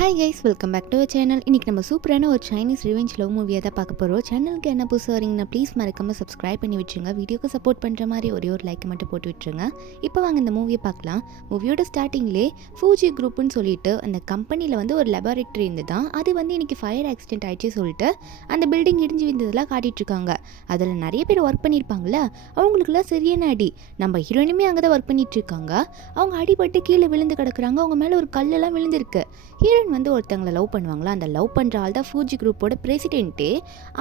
Hi guys, welcome back to our channel. இன்றைக்கி நம்ம சூப்பரான ஒரு சைனீஸ் ரிவெஞ்ச் லவ் மூவியை தான் பார்க்க போகிறோம். சேனலுக்கு என்ன புதுசாக வரீங்கன்னா ப்ளீஸ் மறக்காமல் சப்ஸ்கிரைப் பண்ணி விட்டுருங்க. வீடியோக்கு சப்போர்ட் பண்ணுற மாதிரி ஒரே ஒரு லைக் மட்டும் போட்டு விட்டுருங்க. இப்போ வாங்க இந்த மூவியை பார்க்கலாம். மூவியோட ஸ்டார்டிங்லேயே ஃபூஜி குரூப்னு சொல்லிட்டு அந்த கம்பெனியில் வந்து ஒரு லெபார்ட்டரி இருந்து தான் அது வந்து இன்றைக்கி ஃபயர் ஆக்சிடென்ட் ஆகிடுச்சு சொல்லிட்டு அந்த பில்டிங் இடிஞ்சு விழுந்ததெல்லாம் காட்டிகிட்ருக்காங்க. அதில் நிறைய பேர் ஒர்க் பண்ணியிருப்பாங்களே, அவங்களுக்குலாம் சரியான அடி. நம்ம ஹீரோயினுமே அங்கே தான் ஒர்க் பண்ணிகிட்ருக்காங்க. அவங்க அடிபட்டு கீழே விழுந்து கிடக்குறாங்க. அவங்க மேலே ஒரு கல்லெல்லாம் விழுந்திருக்கு. ஹீரோயின் வந்து ஒருத்தங்களை லவ் பண்ணுவாங்களா, அந்த லவ் பண்ணுற ஆள் தான் ஃபூஜி குரூப்போட பிரசிடென்ட்டே.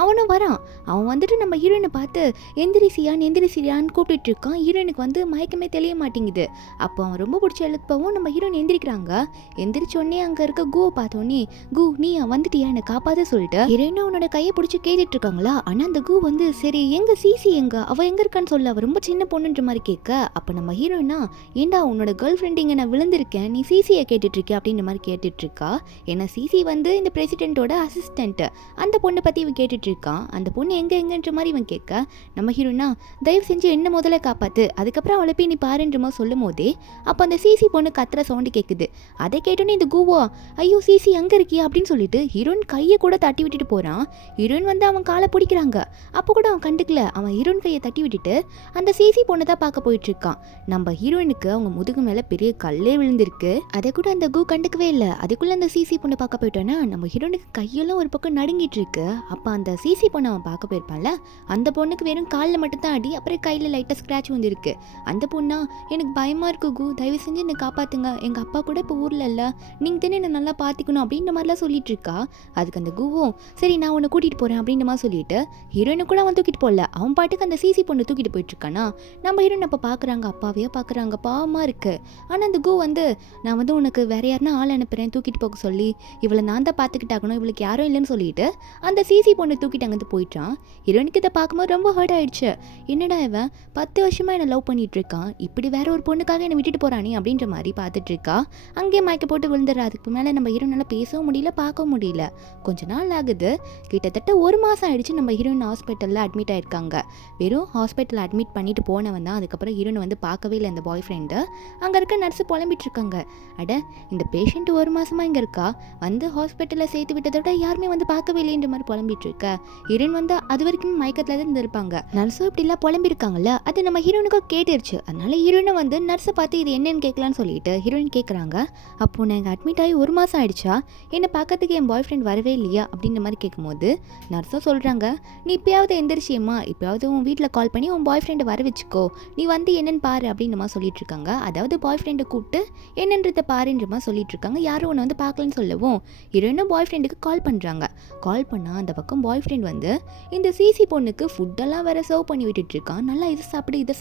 அவனும் வரான். அவன் வந்துட்டு நம்ம ஹீரோயினை பார்த்து எந்திரிசியான்னு கூப்பிட்டு இருக்கான். ஹீரோயினுக்கு வந்து மயக்கமே தெரிய மாட்டேங்குது. அப்போ அவன் ரொம்ப பிடிச்ச எழுப்பவும் நம்ம ஹீரோயின் எந்திரிக்கிறாங்க. எந்திரிச்சோடனே அங்கே இருக்க கூவை பார்த்தோன்னே, கூ நீ வந்துட்டியா, என்னை காப்பாற்ற சொல்லிட்டு ஹீரோயினும் அவனோட கையை பிடிச்சி கேட்டுட்டு இருக்காங்களா. ஆனால் அந்த கூ வந்து சரி எங்க சிசி அவள் எங்கே இருக்கான்னு சொல்ல, அவள் ரொம்ப சின்ன பொண்ணுன்ற மாதிரி கேட்க, அப்போ நம்ம ஹீரோயினா ஏண்டா உன்னோட கேர்ள் ஃப்ரெண்ட் இங்கே நான் விழுந்திருக்கேன், நீ சிசியை கேட்டுட்டு இருக்க அப்படின்ற மாதிரி கேட்டுட்டு இருக்கா. ஏன்னா சிசி வந்து இந்த பிரசிடென்ட்டோட அசிஸ்டன்ட். அந்த பொண்ணை பற்றி இவன் கேட்டுட்டு இருக்கான். அந்த பொண்ணு எங்கன்ற மாதிரி இவன் கேட்க, நம்ம ஹீரோனா தயவு செஞ்சு என்ன முதல்ல காப்பாத்து, அதுக்கப்புறம் அவளை போய் நீ பாருன்ற மாதிரி சொல்லும் போதே அப்போ அந்த சிசி பொண்ணு கத்துற சவுண்டு கேட்குது. அதை கேட்டோன்னே இந்த கூவா ஐயோ சிசி அங்கே இருக்கியா அப்படின்னு சொல்லிட்டு ஹீரோயின் கையை கூட தட்டி விட்டுட்டு போகிறான். ஹீரோயின் வந்து அவன் காலை பிடிக்கிறாங்க. அப்போ கூட அவன் கண்டுக்கல. அவன் ஹீரோயின் கையை தட்டி விட்டுட்டு அந்த சிசி பொண்ணை தான் பார்க்க போயிட்டு இருக்கான். நம்ம ஹீரோயினுக்கு அவங்க முதுகு மேலே பெரிய கல்லே விழுந்திருக்கு. அதை கூட அந்த கூ கண்டுக்கவே இல்லை. அதுக்குள்ளே அந்த சிசி பொண்ணை பார்க்க போயிட்டோன்னா நம்ம ஹீரோனுக்கு கையெல்லாம் ஒரு பக்கம் நடுங்கிட்டு இருக்கு. அப்போ அந்த சிசி பொண்ணை அவன் பார்க்க போயிருப்பான்ல, அந்த பொண்ணுக்கு வெறும் காலில் மட்டும்தான் அடி, அப்புறம் கையில் லைட்டாக ஸ்க்ராட்ச் வந்துருக்கு. அந்த பொண்ணா எனக்கு பயமாக இருக்கு கூ, தயவு செஞ்சு என்னை காப்பாற்றுங்க, எங்கள் அப்பா கூட இப்போ ஊரில் இல்லை, நீங்கள் தானே என்னை நல்லா பார்த்துக்கணும் அப்படின்ற மாதிரிலாம் சொல்லிட்டு இருக்கா. அதுக்கு அந்த கூவும் சரி நான் உன்னை கூட்டிகிட்டு போகிறேன் அப்படின்ற மாதிரி சொல்லிட்டு ஹீரோயினை கூட அவன் தூக்கிட்டு போகல. அவன் பாட்டுக்கு அந்த சிசி பொண்ணை தூக்கிட்டு போயிட்டு இருக்கானா. நம்ம ஹீரோயின் அப்போ பார்க்குறாங்க, அப்பாவையே பார்க்குறாங்க, பாவமாக இருக்கு. ஆனால் அந்த கூ வந்து நான் வந்து உனக்கு வேற யாருன்னா ஆள் அனுப்புகிறேன் தூக்கிட்டு போக சொல்லி, இவளை நான் தான் பார்த்துக்கிட்டாகணும், இவளுக்கு யாரும் இல்லைன்னு சொல்லிட்டு அந்த சிசி பொண்ணு தூக்கிட்டு அங்கேருந்து போயிட்டான். ஹீரோயினுக்கு இதை பார்க்கும்போது ரொம்ப ஹர்ட் ஆயிடுச்சு. என்னடா இவன் 10 வருஷமா என்னை லவ் பண்ணிட்டு இருக்கான், இப்படி வேற ஒரு பொண்ணுக்காக என்னை விட்டுட்டு போறானே அப்படின்ற மாதிரி பார்த்துட்டு இருக்கா. அங்கேயே மயக்க போட்டு விழுந்துடுறா. அதுக்கு மேலே நம்ம ஹீரோயினால பேசவும் முடியல, பார்க்கவும் முடியல. கொஞ்ச நாள் ஆகுது, கிட்டத்தட்ட 1 மாதம் ஆயிடுச்சு. நம்ம ஹீரோயின் ஹாஸ்பிட்டலில் அட்மிட் ஆயிருக்காங்க. வெறும் ஹாஸ்பிட்டலில் அட்மிட் பண்ணிட்டு போனவன் தான். அதுக்கப்புறம் ஹீரோயின் வந்து பார்க்கவே இல்லை அந்த பாய் ஃப்ரெண்டு. அங்கே இருக்க நர்ஸு புலம்பிட்டு இருக்காங்க, அட இந்த பேஷண்ட் 1 மாசமா இங்கே இருக்கா, வந்து ஹாஸ்பிட்டலில் சேர்த்து விட்டதோட யாருமே வந்து பார்க்கவே இல்லைன்ற மாதிரி புலம்பிட்டு இருக்க. ஹீரோயின் வந்து அது வரைக்கும் மயக்கத்தில் தான் இருந்திருப்பாங்க. நர்ஸும் இப்படிலாம் புலம்பிருக்காங்கல்ல, அது நம்ம ஹீரோயினுக்கும் கேட்டுருச்சு. அதனால ஹீரோயினை வந்து நர்ஸை பார்த்து இது என்னன்னு கேட்கலான்னு சொல்லிட்டு ஹீரோயின் கேட்குறாங்க. அப்போ நான் இங்கே அட்மிட் ஆகி 1 மாதம் ஆயிடுச்சா, என்னை பார்க்கறதுக்கு என் பாய் ஃப்ரெண்ட் வரவே இல்லையா அப்படின்ற மாதிரி கேட்கும்போது நர்ஸும் சொல்கிறாங்க, நீ இப்போயாவது எந்திரிச்சியம்மா, இப்போயாவது உன் வீட்டில் கால் பண்ணி உன் பாய் ஃப்ரெண்டை வர வச்சுக்கோ, நீ வந்து என்னன்னு பாரு அப்படின்ற மாதிரி சொல்லிட்டு இருக்காங்க. அதாவது பாய் ஃப்ரெண்டை கூப்பிட்டு என்னன்றதை பாருன்ற மாதிரி சொல்லிட்டு இருக்காங்க. யாரும் உன்னை வந்து பார்க்கலன்னு சொல்லவும் ஹீரோயினும் பாய் ஃப்ரெண்டுக்கு கால் பண்ணுறாங்க. கால் பண்ணால் அந்த பக்கம் பாய் ஃப்ரெண்ட் வந்து இந்த சிசி பொண்ணுக்கு ஃபுட்டெல்லாம் வேற சர்வ் பண்ணி விட்டுட்டு இருக்கான். நல்லா இதை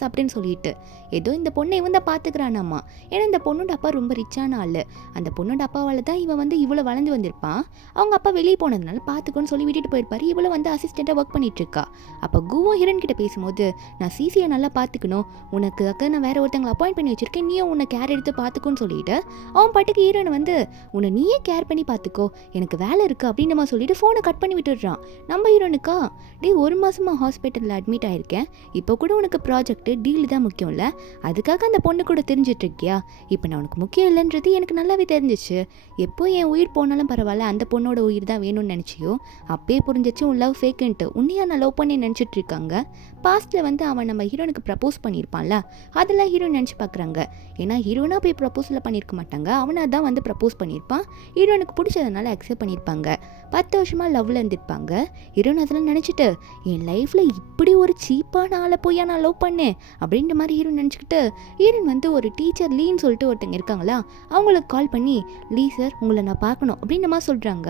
சாப்பிடுன்னு சொல்லிட்டு ஏதோ இந்த பொண்ணை இவன் தான் பார்த்துக்கிறானாம்மா. ஏன்னா இந்த பொண்ணோட அப்பா ரொம்ப ரிச்சான ஆள். அந்த பொண்ணோட அப்பாவால் தான் இவன் வந்து இவ்வளோ வளர்ந்து வந்திருப்பான். அவங்க அப்பா வெளியே போனதுனால பார்த்துக்கோன்னு சொல்லி விட்டுட்டு போயிருப்பாரு. இவ்வளோ வந்து அசிஸ்டண்ட்டாக ஒர்க் பண்ணிட்டு இருக்கா. அப்போ கூவும் ஹீரோயின் கிட்ட பேசும்போது நான் சிசியை நல்லா பார்த்துக்கணும், உனக்கு நான் வேற ஒருத்தங்களை அப்பாயிண்ட் பண்ணி வச்சிருக்கேன், நீயும் உன்னை கேர் எடுத்து பார்த்துக்கோன்னு சொல்லிட்டு அவன் பாட்டுக்கு ஹீரோயின் வந்து உன்னை நீயே கேர் பண்ணி பார்த்துக்கோ, எனக்கு வேலை இருக்குது அப்படின்னு நம்ம சொல்லிட்டு ஃபோனை கட் பண்ணி விட்டுடுறான். நம்ம ஹீரோனுக்கா டே 1 மாதமாக ஹாஸ்பிட்டலில் அட்மிட் ஆகிருக்கேன், இப்போ கூட உனக்கு ப்ராஜெக்ட் டீல் தான் முக்கியம் இல்லை, அதுக்காக அந்த பொண்ணு கூட தெரிஞ்சிட்டு இருக்கியா, இப்போ நான் உனக்கு முக்கியம் இல்லைன்றது எனக்கு நல்லாவே தெரிஞ்சிச்சு. எப்போ என் உயிர் போனாலும் பரவாயில்ல, அந்த பொண்ணோட உயிர் தான் வேணும்னு நினச்சியோ அப்பயே புரிஞ்சிச்சு உன் லவ் ஃபேக்குன்ட்டு. உன்னையா நான் லவ் பண்ணி நினச்சிட்டு இருக்காங்க. பாஸ்ட்டில் வந்து அவன் நம்ம ஹீரோனுக்கு ப்ரப்போஸ் பண்ணியிருப்பான்ல, அதெல்லாம் ஹீரோயின் நினச்சி பார்க்குறாங்க. ஏன்னா ஹீரோனாக போய் ப்ரப்போஸில் பண்ணியிருக்க மாட்டாங்க, அவனாக தான் வந்து ப்ரப்போஸ் பண்ணியிருப்பான். ஹீரோனுக்கு பிடிச்சதுனால அக்செப்ட் பண்ணியிருப்பாங்க. 10 வருஷமாக லவ்வில் இருந்திருப்பாங்க. ஹீரோயின் அதெல்லாம் நினச்சிட்டு என் லைஃப்பில் இப்படி ஒரு சீப்பான ஆளை போய் நான் லவ் பண்ணேன் அப்படின்ற மாதிரி ஹீரோயின் நினச்சிக்கிட்டு ஹீரோயின் வந்து ஒரு டீச்சர் லீன்னு சொல்லிட்டு ஒருத்தங்க இருக்காங்களா, அவங்களுக்கு கால் பண்ணி லீ சார் உங்களை நான் பார்க்கணும் அப்படின்ற மாதிரி சொல்கிறாங்க.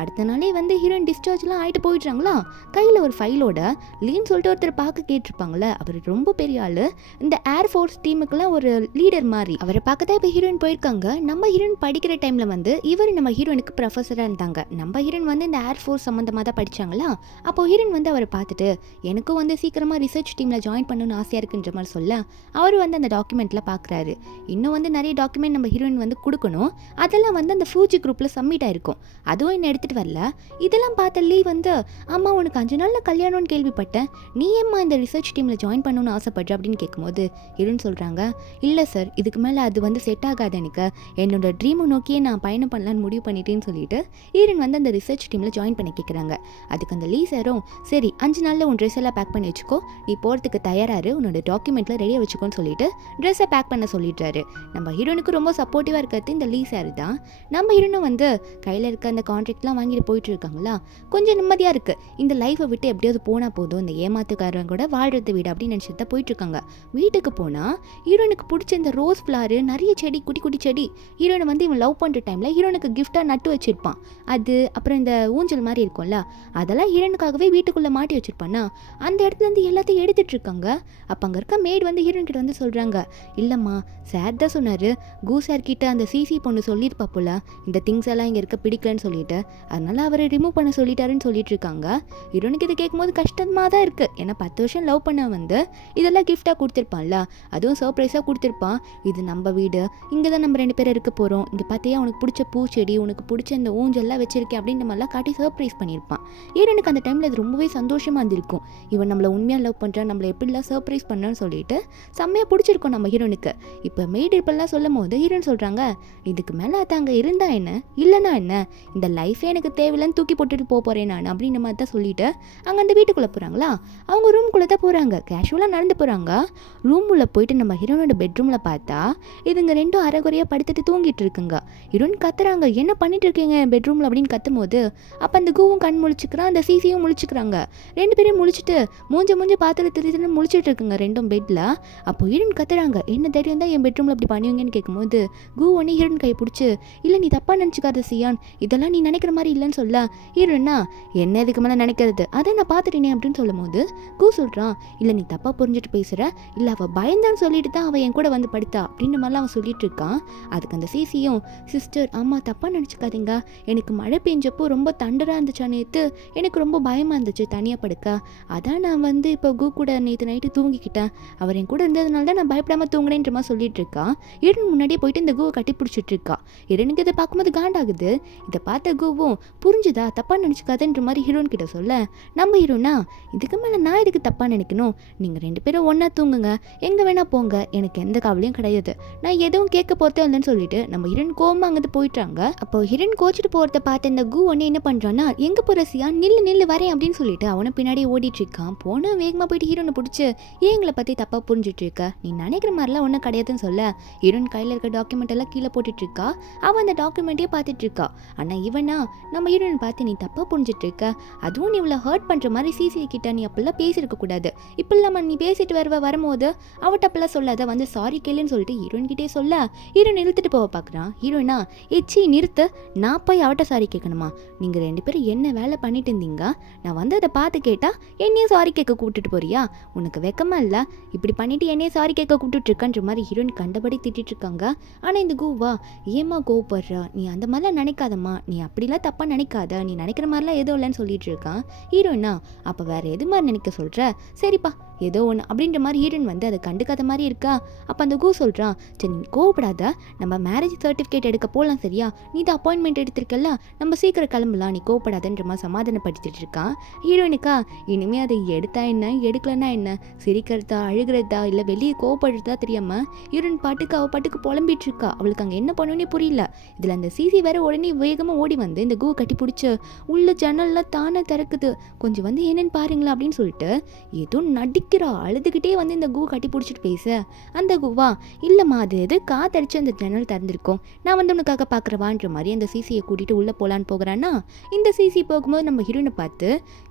அடுத்த நாளே வந்து ஹீரோயின் டிஸ்சார்ஜ்லாம் ஆகிட்டு போயிடுறாங்களா. கையில் ஒரு ஃபைலோட லீன்னு சொல்லிட்டு ஒருத்தர் பார்க்க கேட்டிருப்பாங்களே, அவர் ரொம்ப பெரிய ஆள், இந்த ஏர்ஃபோர்ஸ் டீமுக்கெல்லாம் ஒரு லீடர் மாதிரி. அவரை பார்க்க தான் இப்போ ஹீரோயின் போயிருக்காங்க. நம்ம ஹீரோயின் படிக்கிற டைமில் வந்து இவர் நம்ம ஹீரோயினுக்கு ப்ரொஃபஸராக இருந்தாங்க. நம்ம ஹீரோயின் வந்து இந்த ஏர்ஃபோர்ஸ் சம்மந்தமாக தான் படித்தாங்களா. அப்போ ஹீரோயின் வந்து அவரை பார்த்துட்டு எனக்கும் வந்து சீக்கிரமாக ரிசர்ச் டீமில் ஜாயின் பண்ணணும்னு ஆசையாக இருக்குன்ற மாதிரி சொல்ல அவர் வந்து அந்த டாக்குமெண்ட்டில் பார்க்குறாரு. இன்னும் வந்து நிறைய டாக்குமெண்ட் நம்ம ஹீரோயின் வந்து கொடுக்கணும். அதெல்லாம் வந்து அந்த ஃபூஜி குரூப்பில் சப்மிட் ஆயிருக்கும். அதுவும் என்ன எடுத்துகிட்டு வரல. இதெல்லாம் பார்த்த லீ வந்து அம்மா உனக்கு 5 நாளில் கல்யாணம்னு கேள்விப்பட்டேன், நீ ஏம்மா இந்த ரிசர்ச் டீமில் ஜாயின் பண்ணணும்னு ஆசைப்படுற அப்படின்னு கேட்கும்போது ஹீரோயின் சொல்கிறாங்க, இல்லை சார் இதுக்கு மேலே அது வந்து செட் ஆகாது, எனக்கு என்னோட ட்ரீமை நோக்கியே நான் பயணம் என்ன பண்ணலான்னு முடிவு பண்ணிட்டேன்னு சொல்லிட்டு ஹீரோயின் வந்து அந்த ரிசர்ச் டீமில் ஜாயின் பண்ணி கேட்குறாங்க. அதுக்கு அந்த லீ சாரும் சரி 5 நாளில் உன் ட்ரெஸ் எல்லாம் பேக் பண்ணி வச்சுக்கோ, நீ போகிறதுக்கு தயாராரு, உன்னோட டாக்குமெண்ட்டில் ரெடியாக வச்சுக்கோன்னு சொல்லிட்டு ட்ரெஸ்ஸை பேக் பண்ண சொல்லிடுறாரு. நம்ம ஹீரோனுக்கு ரொம்ப சப்போர்ட்டிவாக இருக்கிறது இந்த லீ சார் தான். நம்ம ஹீரோனும் வந்து கையில் இருக்க அந்த கான்ட்ராக்ட்லாம் வாங்கிட்டு போயிட்டு இருக்காங்களா, கொஞ்சம் நிம்மதியாக இருக்குது. இந்த லைஃப்பை விட்டு எப்படியாவது போனால் போதும், இந்த ஏமாத்துக்காரங்க கூட வாழ்றது வீடு அப்படின்னு நினச்சிட்டு தான் போயிட்டுருக்காங்க. வீட்டுக்கு போனால் ஹீரோனுக்கு பிடிச்ச இந்த ரோஸ் ஃப்ளாரு, நிறைய செடி, குட்டி குட்டி செடி ஹீரோனை வந்து இவன் லவ் பண்ணுற டைமில் ஹீரோனுக்கு கிஃப்டாக நட்டு வச்சுருப்பான். அது அப்புறம் இந்த ஊஞ்சல் மாதிரி இருக்கும்ல, அதெல்லாம் ஹீரோனுக்காகவே வீட்டுக்குள்ளே மாட்டி வச்சுருப்பானா. அந்த இடத்துலேருந்து எல்லாத்தையும் எடுத்துகிட்டு இருக்காங்க. அப்போ அங்கே இருக்க மேட் வந்து ஹீரோன் கிட்ட வந்து சொல்கிறாங்க, இல்லைம்மா சார் தான் சொன்னார், கூ சார் கிட்ட அந்த சிசி பொண்ணு சொல்லியிருப்பா போல இந்த திங்ஸ் எல்லாம் இங்கே இருக்க பிடிக்கலன்னு சொல்லிட்டு, அதனால அவரை ரிமூவ் பண்ண சொல்லிட்டாருன்னு சொல்லிட்டு இருக்காங்க. ஹீரோனுக்கு இதை கேட்கும்போது கஷ்டமாக தான் இருக்குது. ஏன்னா 10 வருஷம் லவ் பண்ண வந்து இதெல்லாம் கிஃப்டாக கொடுத்துருப்பான்ல, அதுவும் சர்ப்ரைஸாக கொடுத்துருப்பான். இது நம்ம வீடு, இங்கே தான் நம்ம 2 பேரும் இருக்க போகிறோம், இங்கே பார்த்தியா உனக்கு பிடிச்ச பூச்செடி, உனக்கு பிடிச்ச இந்த ஊஞ்சல்லாம் வச்சிருக்கேன் அப்படின்ற மாதிரிலாம் காட்டி சர்ப்ரைஸ் பண்ணியிருப்பான். ஹீரோனுக்கு அந்த டைமில் அது ரொம்பவே சந்தோஷமாக இருந்திருக்கும். இவன் நம்மளை உண்மையாக லவ் பண்ணுறான், நம்மளை எப்படிலாம் சர்ப்ரைஸ் பண்ணான்னு சொல்லிட்டு செம்மையாக பிடிச்சிருக்கும் நம்ம ஹீரோனுக்கு. இப்போ மெய்டு இப்பெல்லாம் சொல்லும் போது ஹீரோன் சொல்கிறாங்க, இதுக்கு மேலே அது அங்கே இருந்தா என்ன இல்லைனா என்ன, இந்த லைஃபே எனக்கு தேவையில்லைன்னு தூக்கி போட்டுட்டு போகிறேன் நான் அப்படின்ற மாதிரி தான் சொல்லிட்டு அங்கே அந்த வீட்டுக்குள்ளே போகிறாங்களா. அவங்க ரூம்குள்ளே தான் போகிறாங்க, கேஷுவலாக நடந்து போகிறாங்க. ரூம் உள்ள போயிட்டு நம்ம ஹீரோனோட பெட்ரூமில் பார்த்தா இதுங்க 2 அரைகுறையாக படுத்துட்டு தூங்கிட்டு இருக்குங்க. ஹீரோன் கத்துறாங்க, என்ன பண்ணிட்டு இருக்கீங்க பெட்ரூமில் அப்படின்னு கத்தும் போது அப்போ அந்த கூவும் கண் முழிச்சுக்கிறான், அந்த சிசியும் முழிச்சுக்கிறாங்க. 2 பேரும் முழிச்சிட்டு மூஞ்ச பார்த்துட்டு திருன்னு முழிச்சிட்டு இருக்குங்க 2ம் பெட்டில். அப்போ ஹீரோன் கத்துறாங்க, என்ன தைரியம் தான் என் பெட்ரூமில் அப்படி பண்ணுவீங்கன்னு கேட்கும்போது கூ ஒன்று ஹீரோன் கை பிடிச்சி, இல்லை நீ தப்பாக நினச்சிக்காத சியான், இதெல்லாம் நீ நினைக்கிற மாதிரி இல்லைன்னு சொல்ல. ஹீரோனா என்ன இதுக்கு மேலே நினைக்கிறது, அதை நான் பார்த்துட்டேனே அப்படின்னு சொல்லும் போது கூ சொல்கிறான், இல்லை நீ தப்பாக புரிஞ்சுட்டு பேசுகிற, இல்லை அவள் பயந்தான்னு சொல்லிட்டு தான் அவள் என் கூட வந்து படுத்தா அப்படின்ற மாதிரிலாம் அவன் சொல்லிட்டு இருக்கான். அதுக்கு அந்த சிசியும், சிஸ்டர் ஆமாம் தப்பாக நினச்சிக்காதீங்க, எனக்கு மழை பெஞ்சப்போ ரொம்ப தண்டராக இருந்துச்சா நேற்று, எனக்கு ரொம்ப பயமாக இருந்துச்சு தனியாக படுக்க, அதான் நான் வந்து இப்போ கூ கூட நேற்று நைட்டு தூங்கிக்கிட்டேன், அவர் என் கூட இருந்ததுனால தான் நான் பயப்படாமல் தூங்குறேன்ற மாதிரி சொல்லிட்டு இருக்கான். ஹீரோன் முன்னாடியே போயிட்டு இந்த கூவை கட்டி பிடிச்சிட்டு இருக்கா. ஹீரோனுக்கு இதை பார்க்கும்போது காண்டாகுது. இதை பார்த்த கூவும் புரிஞ்சுதா தப்பாக நினச்சிக்காதுன்ற மாதிரி ஹீரோன் கிட்ட சொல்ல, நம்ம ஹீரோனா இதுக்கு மேலே நான் இதுக்கு தப்பாக நினைக்கணும், நீங்கள் 2 பேரும் ஒன்றா தூங்குங்க, எங்கே வேணால் போங்க, எனக்கு எந்த கவலையும் கிடையாது, நான் எதுவும் கேட்க போத்தே இல்லைன்னு சொல்லிட்டு நம்ம ஹீரோன் கோவமாக அங்கேருந்து போயிட்டாங்க. அப்போ ஹீரோன் கோச்சிட்டு போகிறத பார்த்து இந்த கூ ஒன்று என்ன பண்ணுறான்னா, எங்கே போகிற சியா, நில்லு வரேன் அப்படின்னு சொல்லிட்டு அவனை பின்னாடி ஓடிட்டு இருக்கான். போனால் வேகமாக போயிட்டு ஹீரோனை பிடிச்சி, ஏன் எங்களை பற்றி தப்பாக புரிஞ்சிட்டு இருக்க, நீ நினைக்கிற மாதிரிலாம் ஒன்றும் கிடையாதுன்னு சொல்ல ஹீரோன் கையில் இருக்க டாக்குமெண்ட் எல்லாம் கீழே போட்டுட்டு இருக்கா. அவன் அந்த டாக்குமெண்ட்டையே பார்த்துட்டு இருக்கா. ஆனால் இவனா நம்ம ஹீரோன் பார்த்து, நீ தப்பாக புரிஞ்சிட்டு இருக்க, அதுவும் நீ இவ்வளோ ஹர்ட் பண்ணுற மாதிரி சிசி கிட்ட நீ அப்பெல்லாம் பேசியிருக்க கூடாது, இப்போ இல்லாமல் நீ பேசிட்டு வரும்போது அவட்ட அப்பெல்லாம் சொல்லாத, வந்து சாரி கேளுன்னு சொல்லிட்டு ஹீரோன் கிட்டே சொல்ல ஹீரோன் இழுத்துட்டு போக பார்க்குறான். ஹீரோனா எச்சி நிறுத்து, நான் போய் அவட்ட சாரி கேட்கணுமா, நீங்கள் 2 பேரும் என்ன வேலை பண்ணிட்டு இருந்தீங்க, நான் வந்து அதை பார்த்து கேட்டால் என்னையும் சாரி கேட்க கூப்பிட்டுட்டு போறியா, உனக்கு வெக்கமா இல்லை, இப்படி பண்ணிட்டு என்னையே சாரி கேட்க கூப்பிட்டுட்டு இருக்கன்ற மாதிரி ஹீரோயின் கண்டபடி திட்டிட்டு இருக்காங்க. ஆனால் இந்த கூவா, ஏமா கோவப்படுறா, நீ அந்த மாதிரிலாம் நினைக்காதம்மா, நீ அப்படிலாம் தப்பாக நினைக்காத, நீ நினைக்கிற மாதிரிலாம் எதுவும் இல்லைன்னு சொல்லிட்டு இருக்கான். ஹீரோயினா அப்போ வேற எது மாதிரி நினைக்க சொல்கிற, சரிப்பா ஏதோ ஒன்று அப்படின்ற மாதிரி ஹீரோயின் வந்து அதை கண்டுக்காத மாதிரி இருக்கா. அப்போ அந்த கூ சொல்கிறான், சரி நீ கோவப்படாத, நம்ம மேரேஜ் சர்டிஃபிகேட் எடுக்க போகலாம் சரியா, நீ தான் அப்பாயின்மெண்ட் எடுத்திருக்கல, நம்ம சீக்கிரம் கிளம்பலாம், நீ கோவப்படாதன்ற மாதிரி சமாதானப்படுத்திட்டு இருக்கான். ஹீரோயினுக்கா இனிமேல் அதை எடுத்தா என்ன எடுக்கலன்னா என்ன, சிரிக்கிறதா அழுகிறதா இல்லை வெளியே கோவப்படுறதா தெரியாமல் ஹீரோயின் அவள் பாட்டுக்கு புலம்பிட்டு இருக்கா. அவளுக்கு அங்கே என்ன பண்ணுன்னே புரியல. இதில் அந்த சிசி வேற உடனே வேகமாக ஓடி வந்து இந்த கூ கட்டி பிடிச்சி உள்ள ஜன்னல்லாம் தானே திறக்குது, கொஞ்சம் வந்து என்னன்னு பாருங்களா அப்படின்னு சொல்லிட்டு ஏதோ நடிக்கிறா. அழுதுகிட்டே வந்து இந்த கூ கட்டி பிடிச்சிட்டு பேச அந்த கூவா, இல்லைம்மா அது எது காத்தடிச்சு அந்த ஜன்னல் திறந்திருக்கும், நான் வந்து உனக்காக பார்க்குறவான்ற மாதிரி அந்த சிசியை கூட்டிகிட்டு உள்ளே போகலான்னு போகிறான்னா, இந்த சிசி போகும்போது நம்ம ஹீரோனை பார்த்து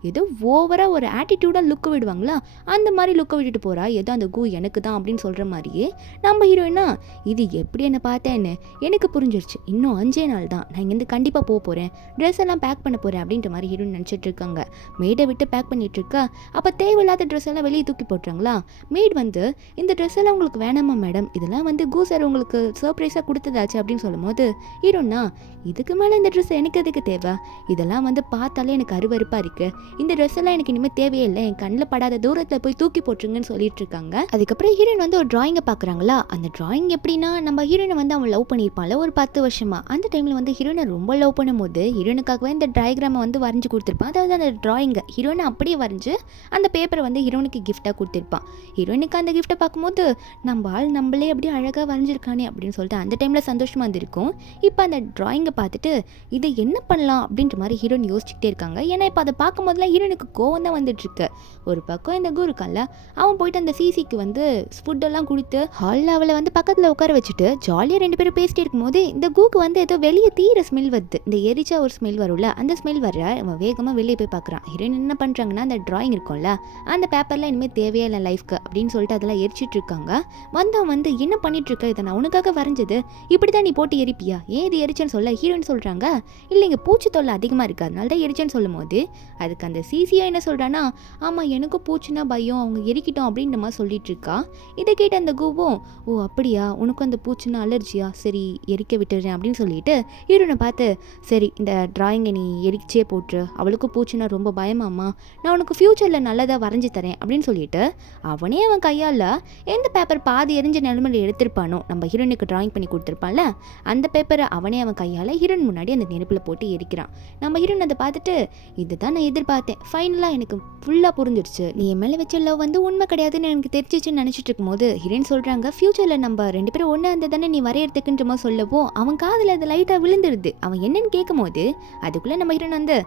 ஏதோ ஓவராக ஒரு ஆட்டிடியூடாக லுக்க விடுவாங்களா, அந்த மாதிரி லுக்க விட்டுட்டு போகிறா. ஏதோ அந்த கூ எனக்கு தான் அப்படின்னு சொல்கிற மாதிரியே நம்ம ஹீரோயினா, இது எப்படி என்னை பார்த்தேன்னு எனக்கு புரிஞ்சிருச்சு, இன்னும் 5 நாள் தான் நான் இங்கேருந்து கண்டிப்பாக போகிறேன், ட்ரெஸ் எல்லாம் பேக் பண்ண போகிறேன் அப்படின்ற மாதிரி ஹீரோயின் நினச்சிட்டு இருக்காங்க. மேடை விட்டு பேக் பண்ணிட்டு இருக்கா. அப்போ தேவையில்லாத ட்ரெஸ் எல்லாம் வெளியே தூக்கி போட்டுறாங்களா. மேட் வந்து இந்த ட்ரெஸ் எல்லாம் உங்களுக்கு வேணாமா மேடம், இதெல்லாம் வந்து கூ சார் உங்களுக்கு சர்ப்ரைஸாக கொடுத்ததாச்சு அப்படின்னு சொல்லும் போது ஹீரோனா, இதுக்கு மேலே இந்த ட்ரெஸ் எனக்கு எதுக்கு தேவை, இதெல்லாம் வந்து பார்த்தாலே எனக்கு அருவருப்பாக இருக்குது, இந்த ட்ரெஸ் எல்லாம் எனக்கு இனிமேல் தேவையே இல்லை, என் கண்ணில் படாத தூரத்தில் போய் தூக்கி போட்டுருங்கன்னு சொல்லிட்டு இருக்காங்க. அதுக்கப்புறம் ஹீரோயின் வந்து ஒரு டிராயிங்கை பார்க்குறாங்களா. அந்த டிராயிங் எப்படின்னா, நம்ம ஹீரோயினை வந்து அவன் லவ் பண்ணியிருப்பான்ல ஒரு 10 வருஷமா, அந்த டைமில் வந்து ஹீரோயினை ரொம்ப லவ் பண்ணும்போது ஹீரோனுக்காகவே இந்த டயக்ராமை வந்து வரைஞ்சி கொடுத்துருப்பான். அதாவது அந்த டிராயிங்கை ஹீரோயினை அப்படியே வரைஞ்சி அந்த பேப்பரை வந்து ஹீரோனுக்கு கிஃப்டாக கொடுத்துருப்பான். ஹீரோயினுக்கு அந்த கிஃப்ட்டை பார்க்கும்போது நம்ம ஆள் நம்மளே அப்படியே அழகாக வரைஞ்சிருக்கானே அப்படின்னு சொல்லிட்டு அந்த டைமில் சந்தோஷமாக இருந்திருக்கும். இப்போ அந்த டிராயிங்கை பார்த்துட்டு இதை என்ன பண்ணலாம் அப்படின்ற மாதிரி ஹீரோயின் யோசிச்சுக்கிட்டே இருக்காங்க. ஏன்னா இப்போ அதை பார்க்கும் போதெல்லாம் ஹீரோனுக்கு கோவம் தான் வந்துட்டுருக்கு. ஒரு பக்கம் இந்த கு இருக்கான்ல, அவன் போயிட்டு அந்த சிசிக்கு வந்து ஃபுட்டெல்லாம் கொடுத்து ஹாலில் அவளை வந்து பக்கத்தில் உட்கார வச்சுட்டு ஜாலியாக 2 பேரும் பேசிட்டே இருக்கும்போது இந்த கூக்கு வந்து ஏதோ வெளியே தீர ஸ்மெல் வருது. இந்த எரிச்சா ஒரு ஸ்மெல் வரும்ல, அந்த ஸ்மெல் வர அவன் வேகமாக வெளியே போய் பார்க்குறான். ஹீரோயின் என்ன பண்ணுறாங்கன்னா, அந்த டிராயிங் இருக்கும்ல, அந்த பேப்பர்லாம் இனிமேல் தேவையே இல்லை லைஃப்க்கு அப்படின்னு சொல்லிட்டு அதெல்லாம் எரிச்சிட்டு இருக்காங்க. வந்தவன் வந்து என்ன பண்ணிட்டு இருக்க, இதை நான் உனக்காக வரைஞ்சது, இப்படி தான் நீ போட்டு எரிப்பியா, ஏன் இது எரிச்சேன்னு சொல்ல ஹீரோயின் சொல்கிறாங்க. இல்லைங்க பூச்சி தொல்லை அதிகமாக இருக்குது அதனால தான் எரிச்சேன்னு சொல்லும் போது அதுக்கு அந்த சிசியா என்ன சொல்கிறான்னா, ஆமாம் எனக்கும் பூச்சினா பயம், அவங்க எரிக்கிட்டோம் அப்படின்ற மாதிரி சொல்லிட்டு இருக்கா. இதை கேட்ட அந்த கூவும், ஓ அப்படியா, உனக்கும் அந்த பூச்சினா அலர்ஜியா, சரி எரிக்க விட்டுறேன் அப்படின்னு சொல்லிட்டு ஹீரோனை பார்த்து, சரி இந்த டிராயிங்கை நீ எரிச்சே போட்டு, அவளுக்கும் பூச்சினா ரொம்ப பயமாம்மா, நான் உனக்கு ஃப்யூச்சரில் நல்லதாக வரைஞ்சி தரேன் அப்படின்னு சொல்லிட்டு அவனே அவன் கையால் எந்த பேப்பர் பாதி எரிஞ்ச நிலைமையில் எடுத்திருப்பானோ, நம்ம ஹீரோனுக்கு டிராயிங் பண்ணி கொடுத்துருப்பான்ல, அந்த பேப்பரை அவனே அவன் கையால் ஹீரோன் முன்னாடி அந்த நெருப்பில் போட்டு எரிக்கிறான். நம்ம ஹீரோன் அதை பார்த்துட்டு, இதுதான் நான் எதிர்பார்த்தேன், ஃபைனலாக எனக்கு ஃபுல்லாக புரிஞ்சிடுச்சு, நீ என் மேலே வச்ச லவ் வந்து உண்மை கிடையாதுன்னு எனக்கு தெரிஞ்சிச்சுன்னு நினச்சிட்டு இருக்கும்போது ஹீரோயின் சொல்கிறாங்க, ஃப்யூச்சரில் நம்ம 2 பேரும் ஒன்று அந்த தானே நீ வரையறதுக்குன்ற மாதிரி சொல்லவும் அவன் காதில் அது லைட்டாக விழுந்துருது. அவன் என்னன்னு கேட்கும் போது அதுக்குள்ளே நம்ம ஹீரோன் வந்து,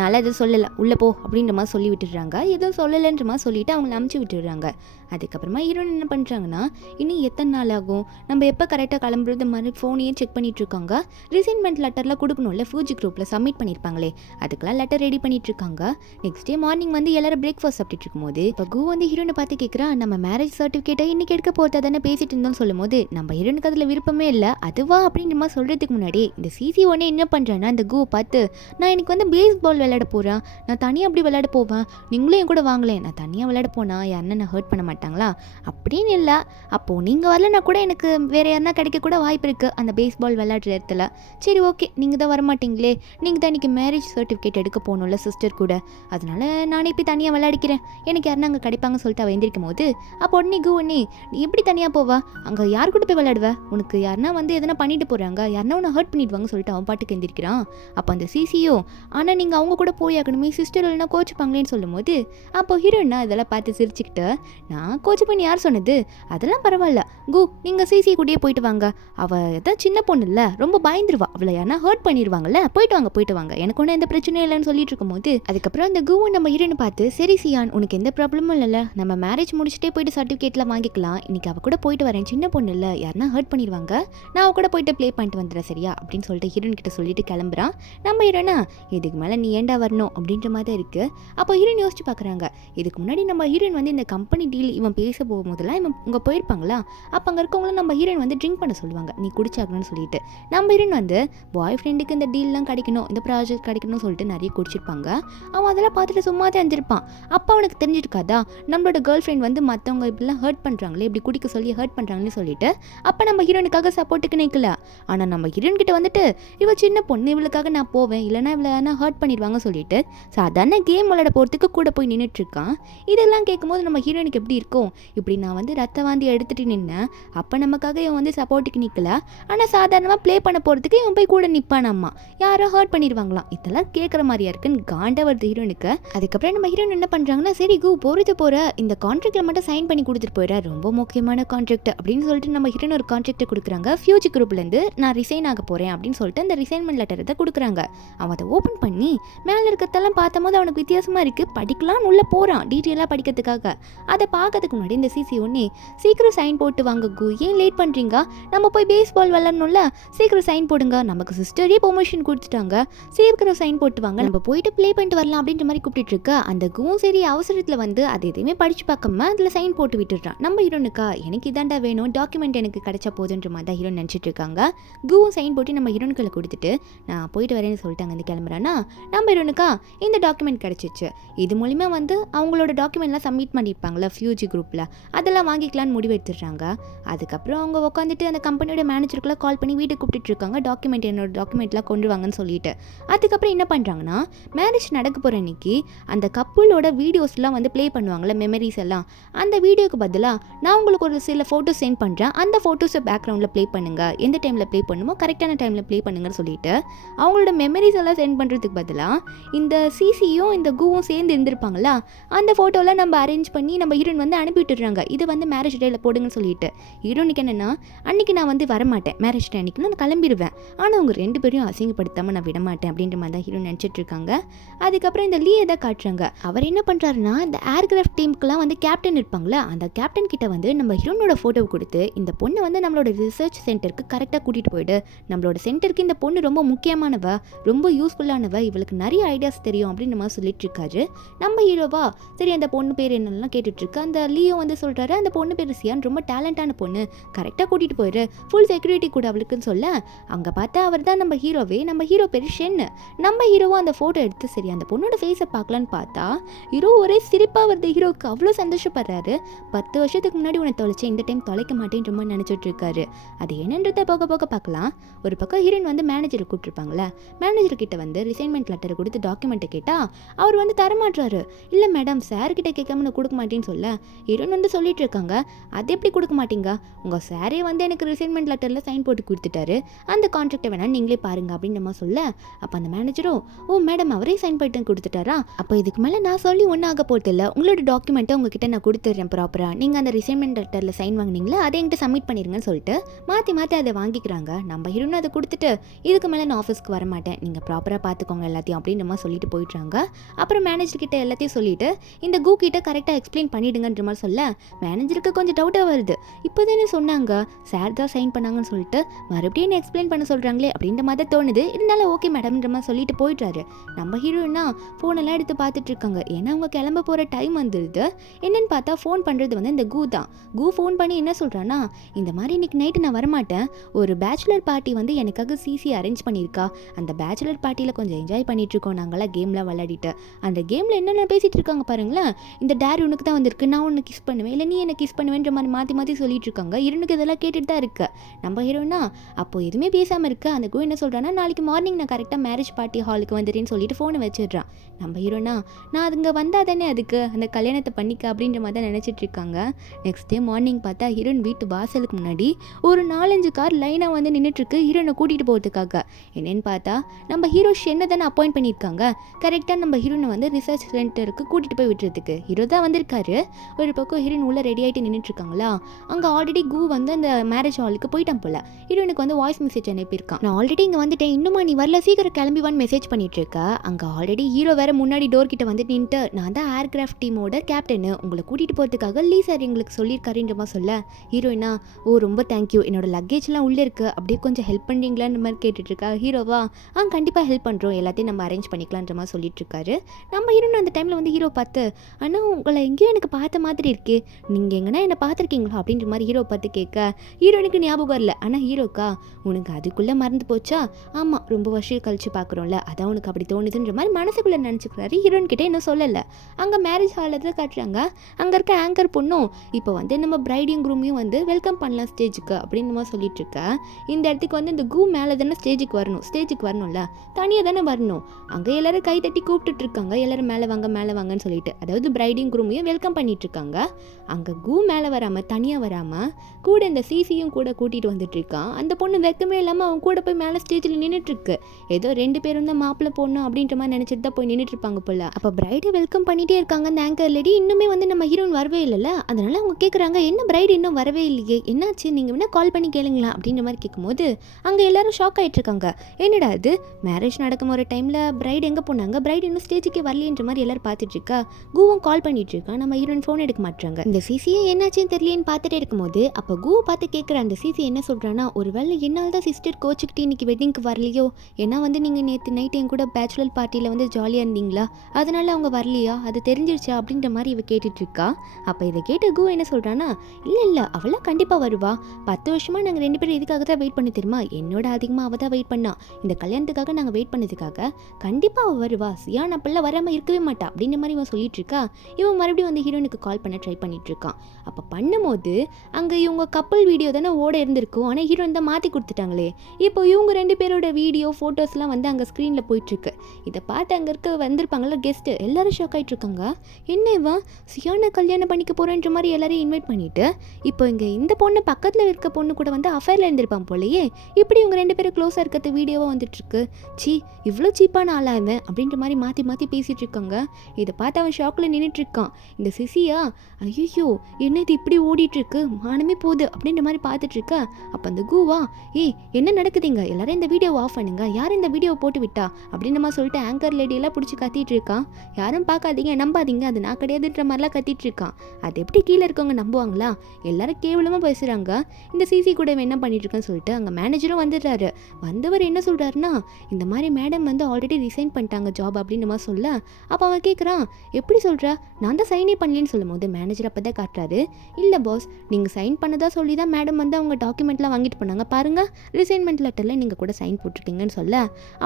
நல்லா எதுவும் சொல்லலை உள்ளே போ அப்படின்ற மாதிரி சொல்லி விட்டுடுறாங்க. எதுவும் சொல்லலைன்ற மாதிரி சொல்லிட்டு அவங்கள அமுச்சு விட்டுடுறாங்க. அதுக்கப்புறமா ஹீரோயின் என்ன பண்ணுறாங்கன்னா, இன்னும் எத்தனை நாள் ஆகும், நம்ம எப்போ கரெக்டாக கிளம்புறது மாதிரி ஃபோனையே செக் பண்ணிட்டு இருக்காங்க. ரிசைன்மெண்ட் லெட்டர்லாம் கொடுக்கணும்ல, ஃபியூஜி குரூப்பில் சப்மிட் பண்ணியிருப்பாங்களே, அதுக்கெல்லாம் லெட்டர் ரெடி பண்ணிட்டு இருக்காங்க. நெக்ஸ்ட் டே மார்னிங் வந்து எல்லாரும் பிரேக்ஃபாஸ்ட் சாப்பிட்டு இருக்கும்போது இப்போ கு வந்து ஹீரோனை பார்த்து கேட்குறா, நம்ம மேரேஜ் சர்டிஃபிகேட்டை இன்னைக்கு எடுக்க போகிறதா தானே பேசிட்டு இருந்தோம்னு சொல்லும் போது நம்ம ஹீரோனுக்கு அதில் விருப்பமே இல்லை. அதுவா அப்படின்ற மாதிரி சொல்கிறதுக்கு முன்னாடி இந்த சிசி ஒன்னே என்ன பண்ணுறான்னா, அந்த குவை பார்த்து, நான் எனக்கு வந்து பேஸ் பால் விளையாட போகிறேன், நான் தனியாக அப்படி விளையாட போவேன், நீங்களும் என் கூட வாங்கலேன், நான் தனியாக விளையாட போனால் யாருன்னா நான் ஹர்ட் பண்ண மாட்டாங்களா அப்படின்னு இல்லை, அப்போது நீங்கள் வரலன்னா கூட எனக்கு வேறு யாருன்னா கிடைக்க கூட வாய்ப்பு இருக்குது அந்த பேஸ் பால் விளையாடுற இடத்துல. சரி ஓகே, நீங்கள் தான் வரமாட்டீங்களே, நீங்கள் தான் இன்றைக்கி மேரேஜ் சர்டிஃபிகேட் எடுக்க போகணும்ல சிஸ்டர் கூட, அதனால நானே இப்போ தனியாக விளையாடிக்கிறேன், எனக்கு யாருன்னா அங்கே கிடைப்பாங்கன்னு சொல்லிட்டு அவள் எந்திரிக்கும் போது அப்போ உடனே கு உடனே, நீ எப்படி தனியாக போவா, அங்கே யார் கூட போய் விளையாடுவேன், உனக்கு யாருன்னா வந்து எதனா பண்ணிட்டு போகிறாங்க, யாருன்னா உன்னை ஹர்ட் பண்ணிடுவாங்கன்னு சொல்லிட்டு அவன் பாட்டுக்கு எந்திரிக்கிறான். அப்போ அந்த சிசியோ, ஆனால் நீங்கள் அவங்க கூட போயாக்கணுமே சிஸ்டர் இல்லைன்னா கோச்சுப்பாங்களேன்னு சொல்லும் போது அப்போ ஹீரோயினா இதெல்லாம் பார்த்து சிரிச்சுக்கிட்டு, நான் கோச்சு பண்ணி யார் சொன்னது, அதெல்லாம் பரவாயில்ல கு, நீங்கள் சிசி கூடயே போயிட்டு வாங்க, அவள் எதாவது சின்ன பொண்ணு இல்லை, ரொம்ப பயந்துருவா, அவளை யாரா ஹர்ட் பண்ணிடுவாங்கல்ல, போயிட்டு வாங்க எனக்கு ஒன்றும் எந்த பிரச்சனையும் இல்லைன்னு சொல்லிட்டு இருக்கும்போது அதுக்கப்புறம் அந்த குவை நம்ம ஹீரோனை பார்த்து, சரி சியான் உனக்கு எந்த ப்ராப்ளமும் இல்லைல்ல, நம்ம மேரேஜ் முடிச்சுட்டே போயிட்டு சர்டிஃபிகேட்லாம் வாங்கிக்கலாம், இன்னைக்கு அவள் கூட போயிட்டு வரேன், சின்ன பொண்ணு இல்லை, யாருன்னா ஹர்ட் பண்ணிடுவாங்க, நான் அவள் கூட போயிட்டு ப்ளே பண்ணிட்டு வந்துடுறேன் சரியா அப்படின்னு சொல்லிட்டு ஹீரோன் கிட்ட சொல்லிட்டு கிளம்புறான். நம்ம ஹீரோனா, இதுக்கு மேலே நீ ஏண்டா வரணும் அப்படின்ற மாதிரி தான் இருக்குது. அப்போ ஹீரோயின் யோசிச்சு பார்க்குறாங்க, இதுக்கு முன்னாடி நம்ம ஹீரோயின் வந்து இந்த கம்பெனி டீல் இவன் பேச போகும்போதெல்லாம் இவன் இங்கே போயிருப்பாங்களா, அப்போ அங்கே இருக்கவங்களும் நம்ம ஹீரோயின் வந்து ட்ரிங்க் பண்ண சொல்லுவாங்க, நீ குடிச்சாக்கணும்னு சொல்லிட்டு. நம்ம ஹீரோயின் வந்து பாய் ஃப்ரெண்டுக்கு இந்த டீல்லாம் கிடைக்கணும், இந்த ப்ராஜெக்ட் கிடைக்கணும்னு சொல்லிட்டு நிறைய குடிச்சிருப்பாங்க. அவன் அதெல்லாம் பார்த்துட்டு சும்மா தான் இருந்திருப்பான். அப்போ அவனுக்கு தெரிஞ்சிருக்காதா, நம்மளோட கேர்ள் ஃப்ரெண்ட் வந்து மற்றவங்க இப்படிலாம் ஹர்ட் பண்ணுறாங்களே, இப்படி குடிக்க சொல்லி ஹர்ட் பண்ணுறாங்கன்னு சொல்லிட்டு அப்போ நம்ம ஹீரோனுக்காக சப்போர்ட்டுக்கு நிற்கல. ஆனால் நம்ம ஹீரோயின் கிட்ட வந்துட்டு, இவள் சின்ன பொண்ணு, இவளுக்காக நான் போவேன், இல்லைனா இவளை ஹர்ட் பண்ணிடுவாங்க சொல்லிட்டு சாதாரண கேம் விளையாட போகிறதுக்கு கூட போய் நின்றுட்டு இருக்கான். இதெல்லாம் கேட்கும்போது நம்ம ஹீரோனுக்கு எப்படி இருக்கும், இப்படி நான் வந்து ரத்த வாந்தி எடுத்துகிட்டு நின்னேன், அப்போ நமக்காக இவன் வந்து சப்போர்ட்டுக்கு நிற்கல, ஆனால் சாதாரணமாக ப்ளே பண்ண போகிறதுக்கு இவன் போய் கூட நிற்பானாம்மா, யாரோ ஹர்ட் பண்ணிடுவாங்களாம், இதெல்லாம் கேட்குற மாதிரியா இருக்குன்னு காண்டா வருது ஹீரோனுக்கு. அதுக்கப்புறம் நம்ம ஹீரோன் என்ன பண்ணுறாங்கன்னா, சரி கு போகிற இந்த கான்ட்ராக்டில் மட்டும் சைன் பண்ணி கொடுத்துட்டு போயிடா, ரொம்ப முக்கியமான கான்ட்ராக்ட் அப்படின்னு சொல்லிட்டு நம்ம ஹீரோன் ஒரு கான்ட்ராக்டை கொடுக்குறாங்க. ஃபியூஜி குரூப்லேருந்து நான் ரிசைன் ஆக போகிறேன் அப்படின்னு சொல்லிட்டு அந்த ரிசைன்மெண்ட் லெட்டரை தான் கொடுக்குறாங்க. அவன் அதை ஓப்பன் பண்ணி மேலே இருக்கிறதெல்லாம் பார்த்தபோது அவனுக்கு வித்தியாசமாக இருக்குது, படிக்கலாம்னு உள்ளே போகிறான் டீட்டெயிலாக படிக்கிறதுக்காக. அதை பார்க்கறதுக்கு முன்னாடி இந்த சிசி ஒன்னே, சீக்கிரம் சைன் போட்டு வாங்க கு, ஏன் லேட் பண்ணுறீங்க, நம்ம போய் பேஸ் பால் விளாட்ணும்ல, சீக்கிரம் சைன் போடுங்க, நமக்கு சிஸ்டரே பெர்மிஷன் கொடுத்துட்டாங்க, சீக்கிரம் சைன் போட்டு வாங்க, நம்ம போயிட்டு ப்ளே பண்ணிட்டு வரலாம் அப்படின்ற மாதிரி கூப்பிட்டு இருக்க. அந்த குவும் சரி அவசரத்தில் வந்து அது எதுவுமே படிச்சு பார்க்காம அதில் சைன் போட்டு விட்டுடுறான். நம்ம ஹீரோனுக்கா, எனக்கு இதாண்டா வேணும், டாக்குமெண்ட் எனக்கு கிடைச்சா போதுன்ற மாதிரி தான் ஹீரோன் நினச்சிட்டு இருக்காங்க. குவும் சைன் போட்டு நம்ம ஹீரோனுக்களை கொடுத்துட்டு நான் போயிட்டு வரேன்னு சொல்லிட்டு அங்கே கிளம்புறான்னா, நம்ம ஹீரோனுக்கா இந்த டாக்குமெண்ட் கிடச்சிச்சு, இது மூலிமா வந்து அவங்களோட டாக்குமெண்ட்லாம் சப்மிட் பண்ணியிருப்பாங்களா ஃபியூஜி குரூப்பில், அதெல்லாம் வாங்கிக்கலான்னு முடிவு எடுத்துடுறாங்க. அதுக்கப்புறம் அவங்க உட்காந்துட்டு அந்த கம்பெனியோட மேனேஜருக்குலாம் கால் பண்ணி வீட்டுக்கு கூப்பிட்டு இருக்காங்க, என்னோட டாக்குமெண்ட்லாம் கொண்டு வாங்கன்னு சொல்லிட்டு. அதுக்கப்புறம் என்ன பண்ணுறாங்கன்னா, மேரேஜ் நடக்க போகிற அன்னைக்கு அந்த கப்புளோட வீடியோஸ்லாம் வந்து ப்ளே பண்ணுவாங்கள்ல, மெமரிஸ் எல்லாம், அந்த வீடியோக்கு பதிலாக நான் உங்களுக்கு ஒரு சில ஃபோட்டோஸ் சென்ட் பண்ணுறேன், அந்த ஃபோட்டோஸை பேக்ரவுண்டில் ப்ளே பண்ணுங்கள், எந்த டைமில் ப்ளே பண்ணுமோ கரெக்டான டைமில் ப்ளே பண்ணுங்கன்னு சொல்லிட்டு அவங்களோட மெமரிஸ் எல்லாம் சென்ட் பண்ணுறதுக்கு பதிலாக இந்த சிசியும் இந்த குவும் சேர்ந்து இருந்திருப்பாங்களா, அந்த ஃபோட்டோலாம் நம்ம அரேஞ்ச் பண்ணி நம்ம ஹீரோயின் வந்து அனுப்பிவிட்டுறாங்க, இது வந்து மேரேஜ் டேயில் போடுங்கன்னு சொல்லிட்டு. ஹீரோனுக்கு என்னென்னா, அன்றைக்கி நான் வந்து வரமாட்டேன், மேரேஜ் டே அன்றைக்கி அதுக்கப்புறம் நான் கிளம்பிடுவேன், ஆனால் அவங்க 2 பேரையும் அசிங்கப்படுத்தாமல் நான் விட மாட்டேன் அப்படின்ற மாதிரி தான் ஹீரோ நினச்சிட்டு இருக்காங்க. அதுக்கப்புறம் இந்த லீயை தான் காட்டுறாங்க. அவர் என்ன பண்ணுறாருன்னா இந்த ஏர்கிராஃப்ட் டீமுக்குலாம் வந்து கேப்டன் இருப்பாங்களே, அந்த கேப்டன் கிட்ட வந்து நம்ம ஹீரோனோட ஃபோட்டோவை கொடுத்து இந்த பொண்ணை வந்து நம்மளோட ரிசர்ச் சென்டருக்கு கரெக்டாக கூட்டிகிட்டு போயிடு, நம்மளோட சென்டருக்கு இந்த பொண்ணு ரொம்ப முக்கியமானவ, ரொம்ப யூஸ்ஃபுல்லானவ, இவளுக்கு நிறைய ஐடியாஸ் தெரியும் அப்படின்னு நம்ம சொல்லிட்டு இருக்காரு. நம்ம ஹீரோவா சரி அந்த பொண்ணு பேர் என்னெல்லாம் கேட்டுட்ருக்கு. அந்த லீயோ வந்து சொல்கிறாரு அந்த பொண்ணு பேர் சியான், ரொம்ப டேலண்டான பொண்ணு, கரெக்டாக கூட்டிகிட்டு போயிரு, ஃபுல் செக்யூரிட்டி கூட அவளுக்குன்னு சொல்ல, அங்கே பார்த்தா அவர் தான் நம்ம ஹீரோவே. நம்ம ஹீரோ பேர் ஷென்னு. நம்ம ஹீரோவும் அந்த ஃபோட்டோ எடுத்து சரி அந்த பொண்ணோட ஃபேஸை பார்க்கலான்னு பார்த்தா ஹீரோ ஒரே சிரிப்பாக வருது. ஹீரோவுக்கு அவ்வளோ சந்தோஷப்படுறாரு. 10 வருஷத்துக்கு முன்னாடி உன்னை தொலைச்சேன், இந்த டைம் தொலைக்க மாட்டேன்ற மாதிரி நினச்சிட்டு இருக்காரு. அது என்னன்றதை போக போக பார்க்கலாம். ஒரு பக்கம் ஹீரோயின் வந்து மேனேஜரை கூப்பிட்டுருப்பாங்களே, மேனேஜர் கிட்ட வந்து ரிசைன்மெண்ட் லெட்டரை கொடுத்து டாக்குமெண்ட்டை கேட்டால் அவர் வந்து தரமாட்டுறாரு. இல்லை மேடம், சார்கிட்ட கேட்காம நான் கொடுக்க மாட்டேன்னு சொல்ல ஹீரோயின் வந்து சொல்லிட்டு இருக்காங்க. அது எப்படி கொடுக்க மாட்டீங்க, உங்கள் சாரே வந்து எனக்கு ரிசைன்மெண்ட் லெட்டரில் சைன் போட்டு கொடுத்துட்டாரு, அந்த கான்ட்ராக்டை வேணா நீங்களே பாருங்க அப்படின்னு நம்ம சொல்ல, அப்போ அந்த மேனேஜரும் ஓ மேடம் அவரே சைன் பண்ணிட்டு கொடுத்துட்டாரா, அப்போ இதுக்கு மேலே நான் சொல்லி ஒன்றும் ஆக போகிறது இல்லை, உங்களோட டாக்குமெண்ட்டை உங்ககிட்ட நான் கொடுத்துட்றேன் ப்ராப்பராக, நீங்கள் அந்த ரிசைன்மெண்ட் லெட்டரில் சைன் வாங்கினீங்களா அதை என்கிட்ட சப்மிட் பண்ணிருங்கன்னு சொல்லிட்டு மாற்றி மாற்றி அதை வாங்கிக்கிறாங்க. நம்ம ஹீரோன்னு அதை கொடுத்துட்டு இதுக்கு மேலே நான் ஆஃபீஸ்க்கு வர மாட்டேன், நீங்கள் ப்ராப்பராக பார்த்துக்கோங்க எல்லாத்தையும் அப்படின்னு நம்ம சொல்லிட்டு போயிடுறாங்க. அப்புறம் மேனேஜர் கிட்ட எல்லாத்தையும் சொல்லிட்டு இந்த கூ கிட்ட கரெக்டாக எக்ஸ்பிளைன் பண்ணிடுங்கன்ற மாதிரி சொல்ல மேனேஜருக்கு கொஞ்சம் டவுட்டாக வருது. இப்போதானே சொன்னாங்க சார் தான் சைன் பண்ணாங்கன்னு சொல்லிட்டு மறுபடியும் என்ன எக்ஸ்பிளைன் பண்ண சொல்கிறாங்களே அப்படின்ற மாதிரி தோணுது. இருந்தாலும் ஓகே மேடம்ன்ற மாதிரி சொல்லிட்டு போயிட்டாரு. நம்ம ஹீரோனா ஃபோனெல்லாம் எடுத்து பார்த்துட்டு இருக்காங்க. ஏன்னா அவங்க கிளம்ப போகிற டைம் வந்துடுது. என்னன்னு பார்த்தா ஃபோன் பண்ணுறது வந்து இந்த கூ தான். கூ ஃபோன் பண்ணி என்ன சொல்கிறான்னா, இந்த மாதிரி இன்னைக்கு நைட்டு நான் வரமாட்டேன், ஒரு பேச்சுலர் பார்ட்டி வந்து எனக்காக சிசி அரேஞ்ச் பண்ணியிருக்கா, அந்த பேச்சுலர் பார்ட்டியில் கொஞ்சம் என்ஜாய் பண்ணிட்டு இருக்கோம் நாங்களாம் கேம்லாம் விளையாடிட்டு, அந்த கேமில் என்னென்ன பேசிகிட்டு இருக்காங்க பாருங்களேன், இந்த டேரி உனக்கு தான் வந்திருக்கு, நான் உன்னை கிஸ் பண்ணுவேன் இல்லை நீ என்ன கிஸ் பண்ணுவேன்ற மாதிரி மாற்றி மாற்றி சொல்லிட்டு இருக்காங்க. இருனுக்கு இதெல்லாம் கேட்டுட்டு தான் இருக்கு. நம்ம ஹீரோனா அப்போ எதுவுமே பேசாமல் இருக்கு. அந்த கூ என்ன சொல்கிறான்னா, நாளைக்கு மார்னிங் நான் கரெக்டாக மேரேஜ் பார்ட்டி ஹாலுக்கு வந்துடுறேன்னு சொல்லிட்டு ஃபோனை வச்சிடுறான். நம்ம ஹீரோனா நான் அதுங்க வந்தால் தானே அதுக்கு அந்த கல்யாணத்தை பண்ணிக்க அப்படின்ற மாதிரி தான் நினச்சிட்டு இருக்காங்க. நெக்ஸ்ட் டே மார்னிங் பார்த்தா ஹீரோயின் வீட்டு வாசலுக்கு முன்னாடி ஒரு 4-5 கார் லைனாக வந்து நின்றுட்டுருக்கு ஹீரோனை கூட்டிகிட்டு போகிறதுக்காக. என்னன்னு பார்த்தா நம்ம ஹீரோ ஷென்னை தானே அப்பாயிண்ட் பண்ணியிருக்காங்க, கரெக்டாக நம்ம ஹீரோனை வந்து ரிசர்ச் சென்டருக்கு கூட்டிகிட்டு போய் விட்டுறதுக்கு ஹீரோ தான் வந்திருக்காரு. ஒரு பக்கம் ஹீரோயின் உள்ளே ரெடி ஆகிட்டு நின்றுட்டுருக்காங்களா, அங்கே ஆல்ரெடி கூ வந்து அந்த மேரேஜ் ஹாலுக்கு போயிட்டான் போல. ஹீரோனுக்கு வந்து வாய்ஸ் மெசேஜ் அனுப்பியிருக்கான், நான் ஆல்ரெடி இங்கே வந்துட்டேன், இன்னுமா நீ வரல, சீக்கிரம் கிளம்பிவான்னு மெசேஜ் பண்ணிட்டு இருக்க. அங்கே ஆல்ரெடி ஹீரோ வேற முன்னாடி டோர் கிட்ட வந்து நின்றுட்டு நான் தான் ஏர்கிராஃப்ட் டீமோட கேப்டனு, உங்களை கூட்டிகிட்டு போகிறதுக்காக லீ சார் எங்களுக்கு சொல்லியிருக்காருன்ற மாதிரி சொல்ல ஹீரோயினா ஓ ரொம்ப தேங்க்யூ, என்னோட லக்கேஜ்லாம் உள்ளே இருக்குது, அப்படியே கொஞ்சம் ஹெல்ப் பண்ணுறீங்களான்ற மாதிரி கேட்டுட்ருக்கா. ஹீரோவா கண்டிப்பாக ஹெல்ப் பண்ணுறோம், எல்லாத்தையும் நம்ம அரேஞ்ச் பண்ணிக்கலான்ற மாதிரி சொல்லிட்டு இருக்காரு. நம்ம ஹீரோன்னு அந்த டைமில் வந்து ஹீரோ பார்த்து ஆனால் உங்களை எங்கேயும் எனக்கு பார்த்த மாதிரி இருக்கே, நீங்கள் எங்கன்னா என்னை பார்த்துருக்கீங்களா அப்படின்ற மாதிரி ஹீரோ பார்த்து கேட்க ஹீரோனுக்கு ஞாபகம் இல்லை. ஆனால் ஹீரோக்கா உனக்கு அதுக்குள்ளே மறந்து போச்சா, ஆமாம் ரொம்ப வருஷம் கழிச்சு பார்க்குறோம்ல அதான் உனக்கு அப்படி தோணுதுன்ற மாதிரி மனசுக்குள்ளே நினச்சிக்கிறாரு. ஹீரோயின் கிட்டே இன்னும் சொல்லலை. அங்கே மேரேஜ் ஹாலில் தான் காட்டுறாங்க. அங்கே இருக்க ஆங்கர் பொண்ணும் இப்போ வந்து நம்ம பிரைடிங் குரூமையும் வந்து வெல்கம் பண்ணலாம் ஸ்டேஜுக்கு அப்படின்னு நம்ம சொல்லிட்டு இருக்க. இந்த இடத்துக்கு வந்து இந்த கூ மேலே தானே ஸ்டேஜுக்கு வரணும்ல, தனியாக தானே வரணும். அங்கே எல்லாரும் கை தட்டி கூப்பிட்டுட்டு இருக்காங்க, எல்லாரும் மேலே வாங்கன்னு சொல்லிட்டு, அதாவது பிரைடிங் குரூமையும் வெல்கம் பண்ணிட்டு இருக்காங்க. அங்கே கூ மேலே வராமல் தனியாக வராமல் கூட இந்த சிசியும் கூட கூட்டிகிட்டு வந்துட்டு இருக்கான். அந்த பொண்ணு வெக்கமே இல்லாமல் அவன் கூட போய் மேலே ஸ்டேஜில் நின்றுட்டுருக்கு. ஏதோ 2 பேரும் தான் மாப்பிள்ளை பொண்ணு அப்படின்ற மாதிரி நினச்சிட்டு தான் போய் நின்றுட்டு இருப்பாங்க போல. அப்போ பிரைடை வெல்கம் பண்ணிகிட்டே இருக்காங்க அந்த ஆங்கர் லேடி. இன்னுமே வந்து நம்ம ஹீரோயின் வரவே இல்லைல்ல, அதனால அவங்க கேட்குறாங்க என்ன பிரைடு இன்னும் வரவே இல்லையே, என்னாச்சு, நீங்கள் வேணால் கால் பண்ணி கேளுங்களா அப்படின்ற மாதிரி கேட்கும்போது அங்கே எல்லாரும் ஷாக் ஆகிட்டு இருக்காங்க. என்னடா அது மேரேஜ் நடக்கும் ஒரு டைமில் பிரைடு எங்கே போனாங்க, பிரைடு இன்னும் ஸ்டேஜுக்கே வரலையன்ற மாதிரி எல்லாரும் பார்த்துட்டு இருக்கா. கூவும் கால் பண்ணிட்டு இருக்கா, நம்ம ஹீரோயின் ஃபோன் எடுக்க மாட்டாங்க. இந்த சிசியை என்னாச்சுன்னு தெரியலேன்னு பார்த்துட்டே இருக்கும்போது அப்போ கூவை பார்த்து கேட்குற அந்த சிசி என்ன சொல்கிறான்னா, ஒரு வேளை என்னால் தான் சிஸ்டர் கோச்சுக்கிட்டு இன்னைக்கு வெட்டிங்க்கு வரலையோ, ஏன்னா வந்து நீங்கள் நேற்று நைட் என் கூட பேச்சுலர் பார்ட்டியில் வந்து ஜாலியாக இருந்தீங்களா, அதனால அவங்க வரலையா, அது தெரிஞ்சிருச்சா அப்படின்ற மாதிரி இவ கேட்டுட்ருக்கா. அப்போ இதை கேட்டு கூ என்ன சொல்கிறான்னா, இல்லை அவளாம் கண்டிப்பாக வருவா, 10 வருஷமாக நாங்கள் 2 பேரும் இதுக்காக தான் வெயிட் பண்ணி தெரியுமா, என்னோட அதிகமாக அவள் தான் வெயிட் பண்ணா, இந்த கல்யாணத்துக்காக நாங்கள் வெயிட் பண்ணதுக்காக கண்டிப்பாக அவள் வருவா, சியான் அப்பெல்லாம் வராமல் இருக்கவே மாட்டா அப்படின்ற மாதிரி இவன் சொல்லிட்டு இருக்கா. இவன் மறுபடியும் வந்து ஹீரோனுக்கு கால் பண்ண ட்ரை பண்ணிட்டு இருக்கான். அப்போ பண்ணும்போது அங்கே இவங்க கப்பல் வீடியோ தானே ஓட இருந்திருக்கும், ஆனால் ஹீரோயின் தான் மாற்றி கொடுத்துட்டாங்களே. இப்போ இவங்க 2 பேரோட வீடியோ ஃபோட்டோஸ்லாம் வந்து அங்கே ஸ்க்ரீனில் போயிட்டுருக்கு. இதை பார்த்து அங்கே இருக்க வந்திருப்பாங்கள்ல கெஸ்ட்டு எல்லாரும் ஷாக் ஆகிட்டு இருக்காங்க. என்ன இவன் சியானை கல்யாணம் பண்ணிக்க போகிறேன்ற மாதிரி எல்லாரையும் இன்வைட் பண்ணிவிட்டு இப்போ இங்கே இந்த பொண்ணு பக்கத்தில் இருக்க பொண்ணு கூட வந்து அஃபேரில் இருந்திருப்பான் போலையே, இப்படி இவங்க 2 பேரும் க்ளோஸாக இருக்கிறது வீடியோவாக வந்துட்டுருக்கு. இவ்வளோ சீப்பான ஆளாக இவன் அப்படின்ற மாதிரி மாற்றி மாற்றி பேசிகிட்டு இருக்காங்க. இதை பார்த்து அவன் ஷாக்கில் நின்றுட்டுருக்கான். இந்த சிசியா ஐயோ என்ன இது இப்படி ஓடிட்டுருக்கு, மானமே போகுது அப்படின்ற மாதிரி பார்த்துட்ருக்க. அப்போ அந்த கூவா ஏய் என்ன நடக்குதுங்க, எல்லாரும் இந்த வீடியோவை ஆஃப் பண்ணுங்க, யாரும் இந்த வீடியோவை போட்டு விட்டா அப்படின்ற மாதிரி சொல்லிட்டு ஆங்கர் லேடியெல்லாம் பிடிச்சி கத்திட்டு இருக்கான். யாரும் பார்க்காதீங்க, நம்பாதீங்க, அது நான் கிடையாதுன்ற மாதிரிலாம் கத்திட்டு இருக்கான். அது எப்படி கீழே இருக்கவங்க நம்புவாங்களா? எல்லாரும் கேவலமாக பேசுகிறாங்க. இந்த சிசி கூட என்ன பண்ணிட்டு இருக்கான்னு சொல்லிட்டு அங்கே மேனேஜரும் வந்துடுறாரு. வந்தவர் என்ன சொல்கிறாருன்னா, இந்த மாதிரி மேடம் வந்து ஆல்ரெடி ரிசைன் பண்ணிட்டாங்க ஜாப் அப்படின்ற மாதிரி சொல்ல, அப்போ அவன் கேட்குறான், எப்படி சொல்கிற, நான் தான் சைனே பண்ணலன்னு சொல்லும் போது மேனேஜர் அப்போ தான் காட்டுறாரு, இல்லை பாஸ், நீங்கள் சைன் பண்ணதா சொல்லி தான் மேடம் வந்து அவங்க டாக்குமெண்ட்லாம் வாங்கிட்டு போனாங்க பாருங்கள், ரிசைன்மெண்ட் லெட்டரில் நீங்கள் கூட சைன் போட்டிருக்கீங்கன்னு சொல்ல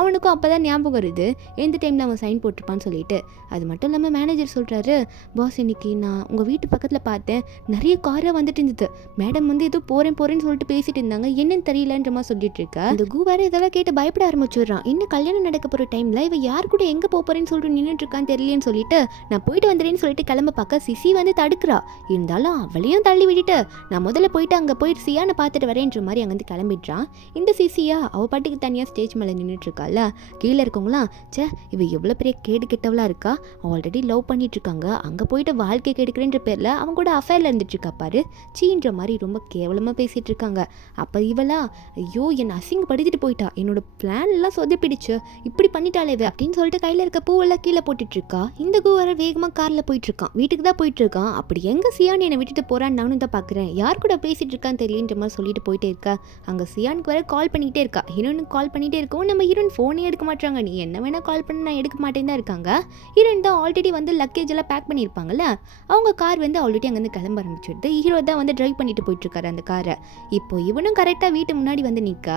அவனுக்கும் அப்போ தான் ஞாபகம் வருது எந்த டைமில் அவன் சைன் போட்டிருப்பான்னு சொல்லிட்டு. அது மட்டும் இல்லாமல் மேனேஜர் சொல்கிறாரு, பாஸ் இன்னைக்கு நான் உங்கள் வீட்டு பக்கத்தில் பார்த்தேன், நிறைய காராக வந்துட்டு இருந்தது, மேடம் வந்து ஏதோ போகிறேன்னு சொல்லிட்டு பேசிட்டு இருந்தாங்க, என்னன்னு தெரியலன்ற மாதிரி சொல்லிட்டு இருக்கா. அந்த கு வேறு இதெல்லாம் கேட்டு பயப்பட ஆரம்பிச்சிடுறான். இன்னும் கல்யாணம் நடக்க போகிற டைமில் இவன் யார் கூட எங்கே போகிறேன்னு சொல்லிட்டு நின்றுட்டு இருக்கான்னு தெரியலன்னு சொல்லிட்டு நான் போயிட்டு வந்துடுறேன்னு சொல்லிட்டு கிளம்ப பார்க்க சிசி வந்து தடுக்கிறா. இருந்தாலும் அவளையும் தள்ளி விட்டுட்டு நான் முதல்ல போயிட்டு அங்கே போயிட்டு சியானை பார்த்துட்டு வரேன்ற மாதிரி அங்கேருந்து கிளம்பிடுறான். இந்த சிசியா அவள் பாட்டுக்கு தனியாக ஸ்டேஜ் மேலே நின்றுட்டு இருக்கால. கீழே இருக்கவங்களாம், சே இவ எவ்வளோ பெரிய கேடு கெட்டவளா இருக்கா, ஆல்ரெடி லவ் பண்ணிட்டு இருக்காங்க, அங்கே போயிட்டு வாழ்க்கை கெடுக்கிறேன்ற பேரில் அவங்க கூட அஃபேரில் இருந்துட்டு இருக்கா பாரு, சீன்ற மாதிரி ரொம்ப கேவலமாக பேசிட்டு இருக்காங்க. அப்போ இவளா, ஐயோ என்னை அசிங்கப்படுத்திட்டு போயிட்டா, என்னோட பிளான் எல்லாம் சொதப்பிடுச்சு, இப்படி பண்ணிட்டாலே அப்படின்னு சொல்லிட்டு கையில் இருக்க பூவெல்லாம் கீழே போட்டுட்டு இருக்கா. இந்த கு வர வேகமாக காரில் போயிட்டு இருக்கான், வீட்டுக்கு தான் போயிட்டு இருக்கான். அப்படி எங்கே சியான் என்னை விட்டுட்டு போறான்னு நானும் தான் பார்க்குறேன், யார் கூட பேசிட்டு இருக்கான்னு தெரியலன்ற மாதிரி சொல்லிட்டு போயிட்டே இருக்கா. அங்கே சியானுக்கு வர கால் பண்ணிக்கிட்டே இருக்கா. ஹீரோனுக்கு கால் பண்ணிகிட்டே இருக்கவும் நம்ம ஹீரோன் ஃபோனே எடுக்க மாட்டாங்க. நீ என்ன வேணால் கால் பண்ண, நான் எடுக்க மாட்டேன்னு தான் இருக்காங்க. ஹீரோயின் தான் ஆல்ரெடி வந்து லக்கேஜ் எல்லாம் பேக் பண்ணியிருப்பாங்கல்ல, அவங்க கார் வந்து ஆல்ரெடி அங்கேருந்து கிளம்ப ஆரம்பிச்சிடுது. ஹீரோ தான் வந்து ட்ரைவ் பண்ணிட்டு போயிட்டுருக்காரு அந்த காரை. இப்போ இவனும் கரெக்டாக வீட்டு முன்னாடி வந்து நிற்க,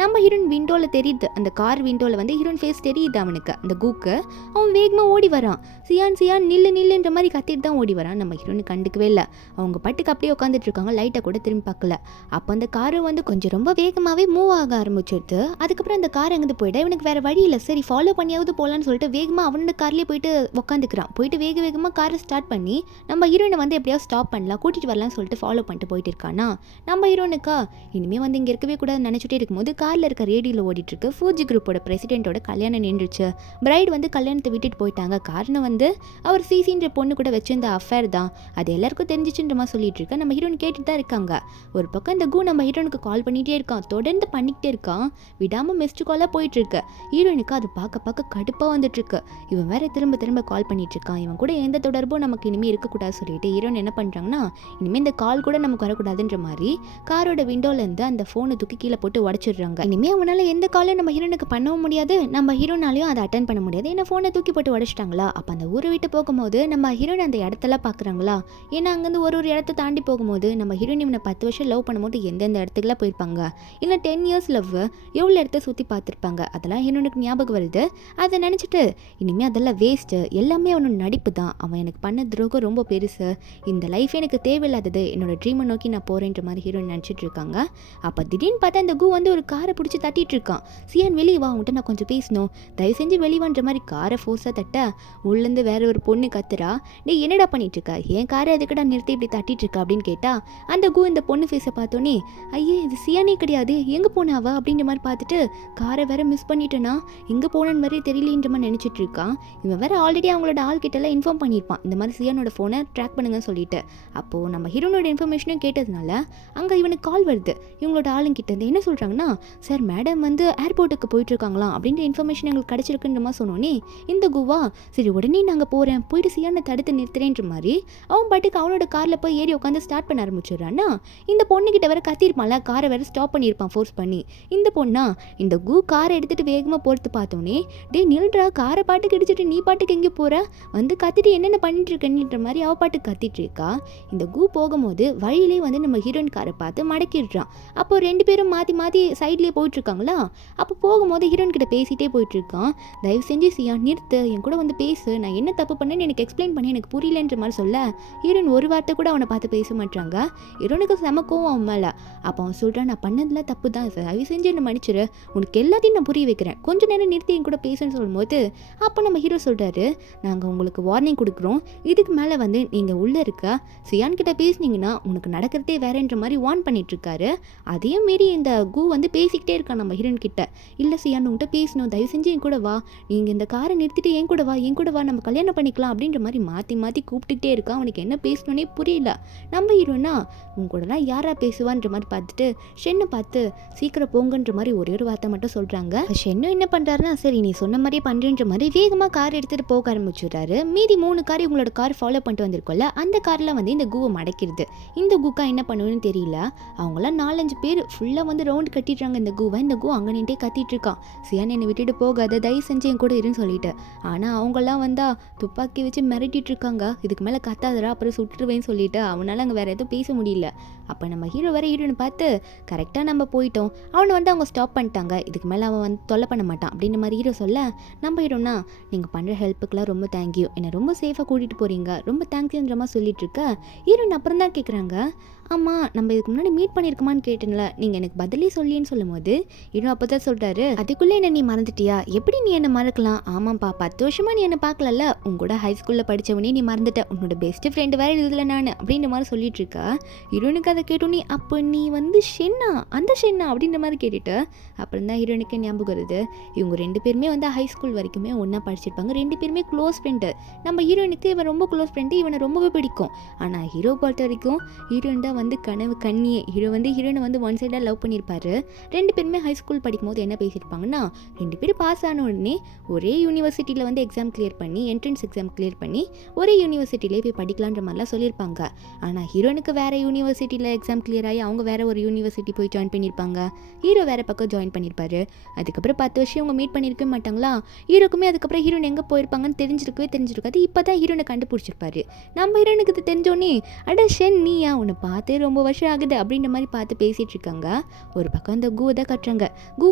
நம்ம ஹீரோயின் விண்டோவில் தெரியுது, அந்த கார் விண்டோவில் வந்து ஹீரோயின் ஃபேஸ் தெரியுது அவனுக்கு, அந்த கூக்கு. அவன் வேகமாக ஓடி வரான். சியான் சியான் நில்லு நில்லுன்ற மாதிரி கத்திட்டு தான் ஓடி வரான். நம்ம ஹீரோயின் கண்டுக்கவே இல்லை, அவங்க பட்டுக்கு அப்படியே உட்காந்துட்டு இருக்காங்க, லைட்டை கூட திரும்பி பார்க்கல. அப்போ அந்த காரு வந்து கொஞ்சம் ரொம்ப வேகமாகவே மூவ் ஆக ஆரம்பிச்சிடுது. அதுக்கப்புறம் அந்த கார் அங்கே போயிட இவனுக்கு வேறு வழி இல்லை, சரி ஃபாலோ பண்ணியாவது போகலான்னு சொல்லிட்டு வேகமாக அவனோட கார்லேயே போயிட்டு உட்காந்துக்கிறான். போயிட்டு வேகமாக காரை ஸ்டார்ட் பண்ணி நம்ம ஹீரோனை வந்து எப்படியாவது ஸ்டாப் பண்ணலாம், கூட்டிகிட்டு வரலாம்னு சொல்லிட்டு ஃபாலோ பண்ணிட்டு போயிட்டு இருக்கானா. நம்ம ஹீரோனுக்கா இனிமேல் வந்து இங்கே இருக்கவே கூடாதுன்னு நினச்சிட்டே இருக்கும்போது காரில் இருக்க ரேடியோவில் ஓடிட்டு இருக்கு, ஃபூஜி குரூப்போட பிரசிடென்ட்டோட கல்யாணம் நின்றுச்சு. பிரைட் வந்து கல்யாணத்தை விட்டுட்டு போயிட்டாங்க. காரணம் வந்து அவர் சிசின்ற பொண்ணு கூட வச்சிருந்த அஃபேர் தான், அது எல்லாருக்கும் தெரிஞ்சிச்சுன்ற மாதிரி சொல்லிட்டு இருக்கா. நம்ம ஹீரோன் கேட்டுட்டு தான் இருக்காங்க. ஒரு பக்கம் இந்த கு நம்ம ஹீரோனுக்கு கால் பண்ணிகிட்டே இருக்கான், தொடர்ந்து பண்ணிக்கிட்டே இருக்கான், விடாமல் மிஸ்டு காலாக போயிட்டு இருக்கு. ஹீரோனுக்கு அது பார்க்க கடுப்பாக வந்துட்டு இருக்கு. இவன் வேற திரும்ப கால் பண்ணிட்டு இருக்கான், இவன் கூட எந்த தொடர்பும் நமக்கு இனிமேல் இருக்கக்கூடாது சொல்லிட்டு ஹீரோன் என்ன பண்ணுறாங்கன்னா, இனிமேல் இந்த கால் கூட நமக்கு வரக்கூடாதுன்ற மாதிரி காரோட விண்டோலேருந்து அந்த ஃபோனை தூக்கி கீழே போட்டு உடச்சிடுறாங்க. இனிமேல் அவனால் எந்த காலும் நம்ம ஹீரோனுக்கு பண்ணவும் முடியாது, நம்ம ஹீரோனாலையும் அதை அட்டன் பண்ண முடியாது, ஏன்னா ஃபோனை தூக்கி போட்டு உடச்சிட்டாங்களா. அப்போ அந்த ஊரை விட்டு போகும்போது நம்ம ஹீரோன் அந்த இடத்தெல்லாம் பார்க்குறாங்களா, ஏன்னா அங்கேருந்து ஒரு இடத்த தாண்டி போகும்போது நம்ம ஹீரோன் இவனை 10 வருஷம் லவ் பண்ணும்போது எந்தெந்த இடத்துக்குலாம் போயிருப்பாங்க, இல்லை 10 இயர்ஸ் லவ் எவ்வளோ இடத்த சுற்றி பார்த்துருப்பாங்க, அதெல்லாம் ஹீரோனுக்கு ஞாபகம் வருது. அதை நினச்சிட்டு இனிமேல் அதெல்லாம் வேஸ்ட்டு, எல்லாமே அவனோட நடிப்பு தான், அவன் எனக்கு பண்ண துரோகம் ரொம்ப பெருசு, இந்த லைஃப் எனக்கு தேவையில்லாதது, என்னோட ட்ரீமை நோக்கி நான் போகிறேன்ற மாதிரி ஹீரோயின் நினச்சிட்டு இருக்காங்க. அப்போ திடீர்னு பார்த்தா அந்த கு வந்து ஒரு காரை பிடிச்சி தட்டிட்டு இருக்கான். சியான் வெளியே வா, உன்ட்ட நான் கொஞ்சம் பேசணும், தயவு செஞ்சு வெளிவான்ற மாதிரி காரை ஃபோர்ஸாக தட்ட உள்ளேருந்து வேற ஒரு பொண்ணு கத்துறா, நீ என்னடா பண்ணிட்டு இருக்கா, என் காரை எதுக்கடா நிறுத்தி இப்படி தட்டிட்டு இருக்கா அப்படின்னு கேட்டா, அந்த கு இந்த பொண்ணு ஃபேஸை பார்த்தோன்னே, ஐயே இது சியானே கிடையாது, எங்கே போனாவா அப்படின்ற மாதிரி பார்த்துட்டு காரை வேற மிஸ் பண்ணிட்டேன்னா எங்கே போனான்னு மாதிரி தெரியலன்ற மாதிரி நினச்சிட்டு இருக்கான். இவன் வேற ஆல்ரெடி அவங்களோட ஆள்கிட்டலாம் இன்ஃபார்ம் பண்ணியிருப்பான், இந்த மாதிரி சியானோட ஃபோனை ட்ராக் பண்ணுங்கன்னு சொல்லிட்டு. அப்போது நம்ம ஹீரோனோட இன்ஃபர்மேஷனும் கேட்டதுனால அங்கே இவனுக்கு கால் வருது. இவங்களோட ஆளுங்கிட்ட இருந்து என்ன சொல்கிறாங்கன்னா, சார் மேடம் வந்து ஏர்போர்ட்டுக்கு போயிட்டுருக்காங்களாம் அப்படின்ற இன்ஃபர்மேஷன் எங்களுக்கு கிடச்சிருக்குன்ற மாதிரி சொன்னோன்னே இந்த குவா சரி உடனே நாங்கள் போகிறேன், போயிட்டு சியானை தடுத்து நிறுத்துறேன்ற மாதிரி அவன் பாட்டுக்கு அவனோட காரில் போய் ஏறி உட்காந்து ஸ்டார்ட் பண்ண ஆரம்பிச்சிடுறான்னா, இந்த பொண்ணுக்கிட்ட வேற கத்திருப்பான்ல, காரை வேற ஸ்டாப் பண்ணியிருப்பான் ஃபோர்ஸ் பண்ணி. இந்த பொண்ணா இந்த கு காரை எடுத்துகிட்டு வேகமாக போகிறது பார்த்தோன்னே, டே நில்றா, காரை பாட்டுக்கு இடிச்சிட்டு நீ பாட்டுக்கு எங்கே போகிற, வந்து கத்திட்டு என்னென்ன பண்ணிட்டு இருக்கன்ற மாதிரி அவள் பாட்டுக்கு கத்திட்டு இருக்கா. இந்த கு போகும்போது வழியிலே வந்து நம்ம ஹீரோயின் காரை பார்த்து மடக்கிடுறான். அப்போ 2 பேரும் மாற்றி சைட்லேயே போயிட்டுருக்காங்களா. அப்போ போகும்போது ஹீரோயின் கிட்ட பேசிகிட்டே போயிட்டுருக்கான், தயவு செஞ்சு சியா நிறுத்து, என் கூட வந்து பேசு, நான் என்ன தப்பு பண்ணேன்னு எனக்கு எக்ஸ்பிளைன் பண்ணி எனக்கு புரியலன்ற மாதிரி சொல்ல ஹீரோயின் ஒரு வார்த்தை கூட அவனை பார்த்து பேச மாட்டாங்க. ஹீரோனுக்கு செமக்கவும் அவன் மேலே. அப்போ அவன் சொல்கிறான், நான் பண்ணதில் தப்பு தான் சார், தயவு செஞ்சு என்ன மன்னிச்சிரு, உனக்கு எல்லாத்தையும் நான் புரிய வைக்கிறேன், கொஞ்ச நேரம் நிறுத்தி என் கூட பேசுன்னு சொல்லும்போது அப்போ நம்ம ஹீரோ சொல்கிறாரு, நாங்கள் உங்களுக்கு வார்னிங் கொடுக்குறோம், இதுக்கு மேலே வந்து நீங்கள் உள்ளே இருக்க சியான் கிட்ட பேசுனீங்கன்னா உனக்கு நடக்கிறதே வேறன்ற மாதிரி வார்ன் பண்ணிட்டு இருக்காரு. அதையும் மீறி இந்த கு வந்து பேசிக்கிட்டே இருக்கான் நம்ம ஹீரோன் கிட்ட, இல்லை சியான் உங்கள்கிட்ட பேசணும், தயவு செஞ்சு என் கூட வா, நீங்கள் இந்த காரை நிறுத்திட்டு என் கூட வா, நம்ம கல்யாணம் பண்ணிக்கலாம் அப்படின்ற மாதிரி மாற்றி கூப்பிட்டுக்கிட்டே இருக்கான். அவனுக்கு என்ன பேசணுன்னே புரியல. நம்ம ஹீரோனா உங்க கூடலாம் யாரா பேசுவான்ற மாதிரி பார்த்துட்டு ஷென்னு பார்த்து சீக்கிரம் போங்கன்ற மாதிரி ஒரே ஒரு வார்த்தை மட்டும் சொல்கிறாங்க. ஷென்னு என்ன பண்ணுறாருன்னா சரி நீ சொன்ன மாதிரி பண்ணுறன்ற மாதிரி வேகமாக கார் எடுத்துகிட்டு போக ஆரம்பிச்சுடுறாரு. மீதி 3 கார் இவங்களோட கார் ஃபாலோ பண்ணிட்டு வந்திருக்கோம்ல, அந்த காரில் வந்து இந்த கூவை மடக்கிடுது. இந்த கூக்கா என்ன பண்ணுவேன்னு தெரியல. அவங்களாம் 4-5 பேர் ஃபுல்லாக வந்து ரவுண்ட் கட்டிடுறாங்க இந்த கூவை. இந்த கூ அங்கே நின்ட்டே கத்திட்டு இருக்கான், சியான் என்னை விட்டுட்டு போகாத, தயவு செஞ்சு என் கூட இருன்னு சொல்லிட்டு. ஆனால் அவங்கெல்லாம் வந்தா துப்பாக்கி வச்சு மிரட்டிட்டு இருக்காங்க, இதுக்கு மேலே கத்தாதரா அப்புறம் சுட்டுருவேன்னு சொல்லிட்டு. அவனால் அங்கே வேறு எதுவும் பேச முடியல. அப்போ நம்ம ஹீரோ வேறு ஹீரோன்னு பார்த்து கரெக்டாக நம்ம போயிட்டோம், அவனை வந்து அவங்க ஸ்டாப் பண்ணிட்டாங்க, இதுக்கு மேலே அவன் வந்து தொல்லை பண்ண மாட்டான் அப்படின்ற மாதிரி ஹீரோ சொல்ல, நம்ம ஹீரோனா நீங்கள் பண்ணுற ஹெல்ப்புக்கெலாம் ரொம்ப தேங்க்யூ, என்னை ரொம்ப சேஃபாக கூட்டிகிட்டு போகிறீங்க, ரொம்ப தேங்க்யூன்ற மாதிரி சொல்லிட்டு இருக்க. ஹீரோயின் அப்புறம் தான் கேட்குறாங்க, ஆமாம் நம்ம இதுக்கு முன்னாடி மீட் பண்ணியிருக்கோமான்னு கேட்டேன்ல, நீங்கள் எனக்கு பதிலே சொல்லின்னு சொல்லும் போது ஹீரோ அப்போ தான் சொல்கிறாரு, அதுக்குள்ளே என்ன நீ மறந்துட்டியா, எப்படி நீ என்னை மறக்கலாம், ஆமாப்பா 10 வருஷமாக நீ என்னை பார்க்கலல்ல, உங்கூட ஹை ஸ்கூலில் படித்தவனே நீ மறந்துட்ட, உன்னோட பெஸ்ட் ஃப்ரெண்டு வேறு இதில் நான் அப்படின்ற மாதிரி சொல்லிட்டு இருக்கா. ஹீரோனுக்கு அதை கேட்டோன்னே அப்போ நீ வந்து ஷென்னா, அந்த ஷென்னா அப்படின்ற மாதிரி கேட்டுட்டு அப்புறம் தான் ஹீரோனுக்கு ஞாபகம் வருது, இவங்க 2 பேருமே வந்து ஹை ஸ்கூல் வரைக்குமே ஒன்றா படிச்சிருப்பாங்க, 2 பேருமே க்ளோஸ் ஃப்ரெண்டு. நம்ம ஹீரோனுக்கு இவன் ரொம்ப க்ளோஸ் ஃப்ரெண்டு, இவனை ரொம்பவே பிடிக்கும். ஆனால் ஹீரோ பொறுத்த வரைக்கும் ஹீரோயின் தான் வந்து கனவு கண்ணியே. ஹீரோ வந்து ஹீரோனை வந்து ஒன் சைடாக லவ் பண்ணியிருப்பாரு. 2 பேருமே ஹை ஸ்கூல் படிக்கும் போது என்ன பேசியிருப்பாங்கன்னா, 2 பேரும் பாஸ் ஆன உடனே ஒரே யூனிவர்சிட்டியில் வந்து எக்ஸாம் கிளியர் பண்ணி, என்ட்ரன்ஸ் எக்ஸாம் கிளியர் பண்ணி ஒரே யூனிவர்சிட்டியிலே போய் படிக்கலான்ற மாதிரிலாம் சொல்லியிருப்பாங்க. ஆனால் ஹீரோனுக்கு வேறு யூனிவர்சிட்டியில் எக்ஸாம் கிளியர் ஆகி அவங்க வேறு ஒரு யூனிவர்சிட்டி போய் ஜாயின் பண்ணியிருப்பாங்க, ஹீரோ வேறு பக்கம் ஜாயின் பண்ணியிருப்பாரு. அதுக்கப்புறம் 10 வருஷம் அவங்க மீட் பண்ணியிருக்கவே மாட்டாங்களா. ஹீரோக்குமே அதுக்கப்புறம் ஹீரோன் எங்கே போயிருப்பாங்கன்னு தெரிஞ்சிருக்காது. இப்போ தான் ஹீரோனை கண்டுபிடிச்சிருப்பாரு. நம்ம ஹீரோனுக்கு இது தெரிஞ்சோன்னே, அட ஷென் நீயா, உன்னை பார்த்தே ரொம்ப வருஷம் ஆகுது அப்படின்ற மாதிரி பார்த்து பேசிகிட்டு இருக்காங்க. ஒரு பக்கம் அந்த கூவை தான் கட்டுறாங்க.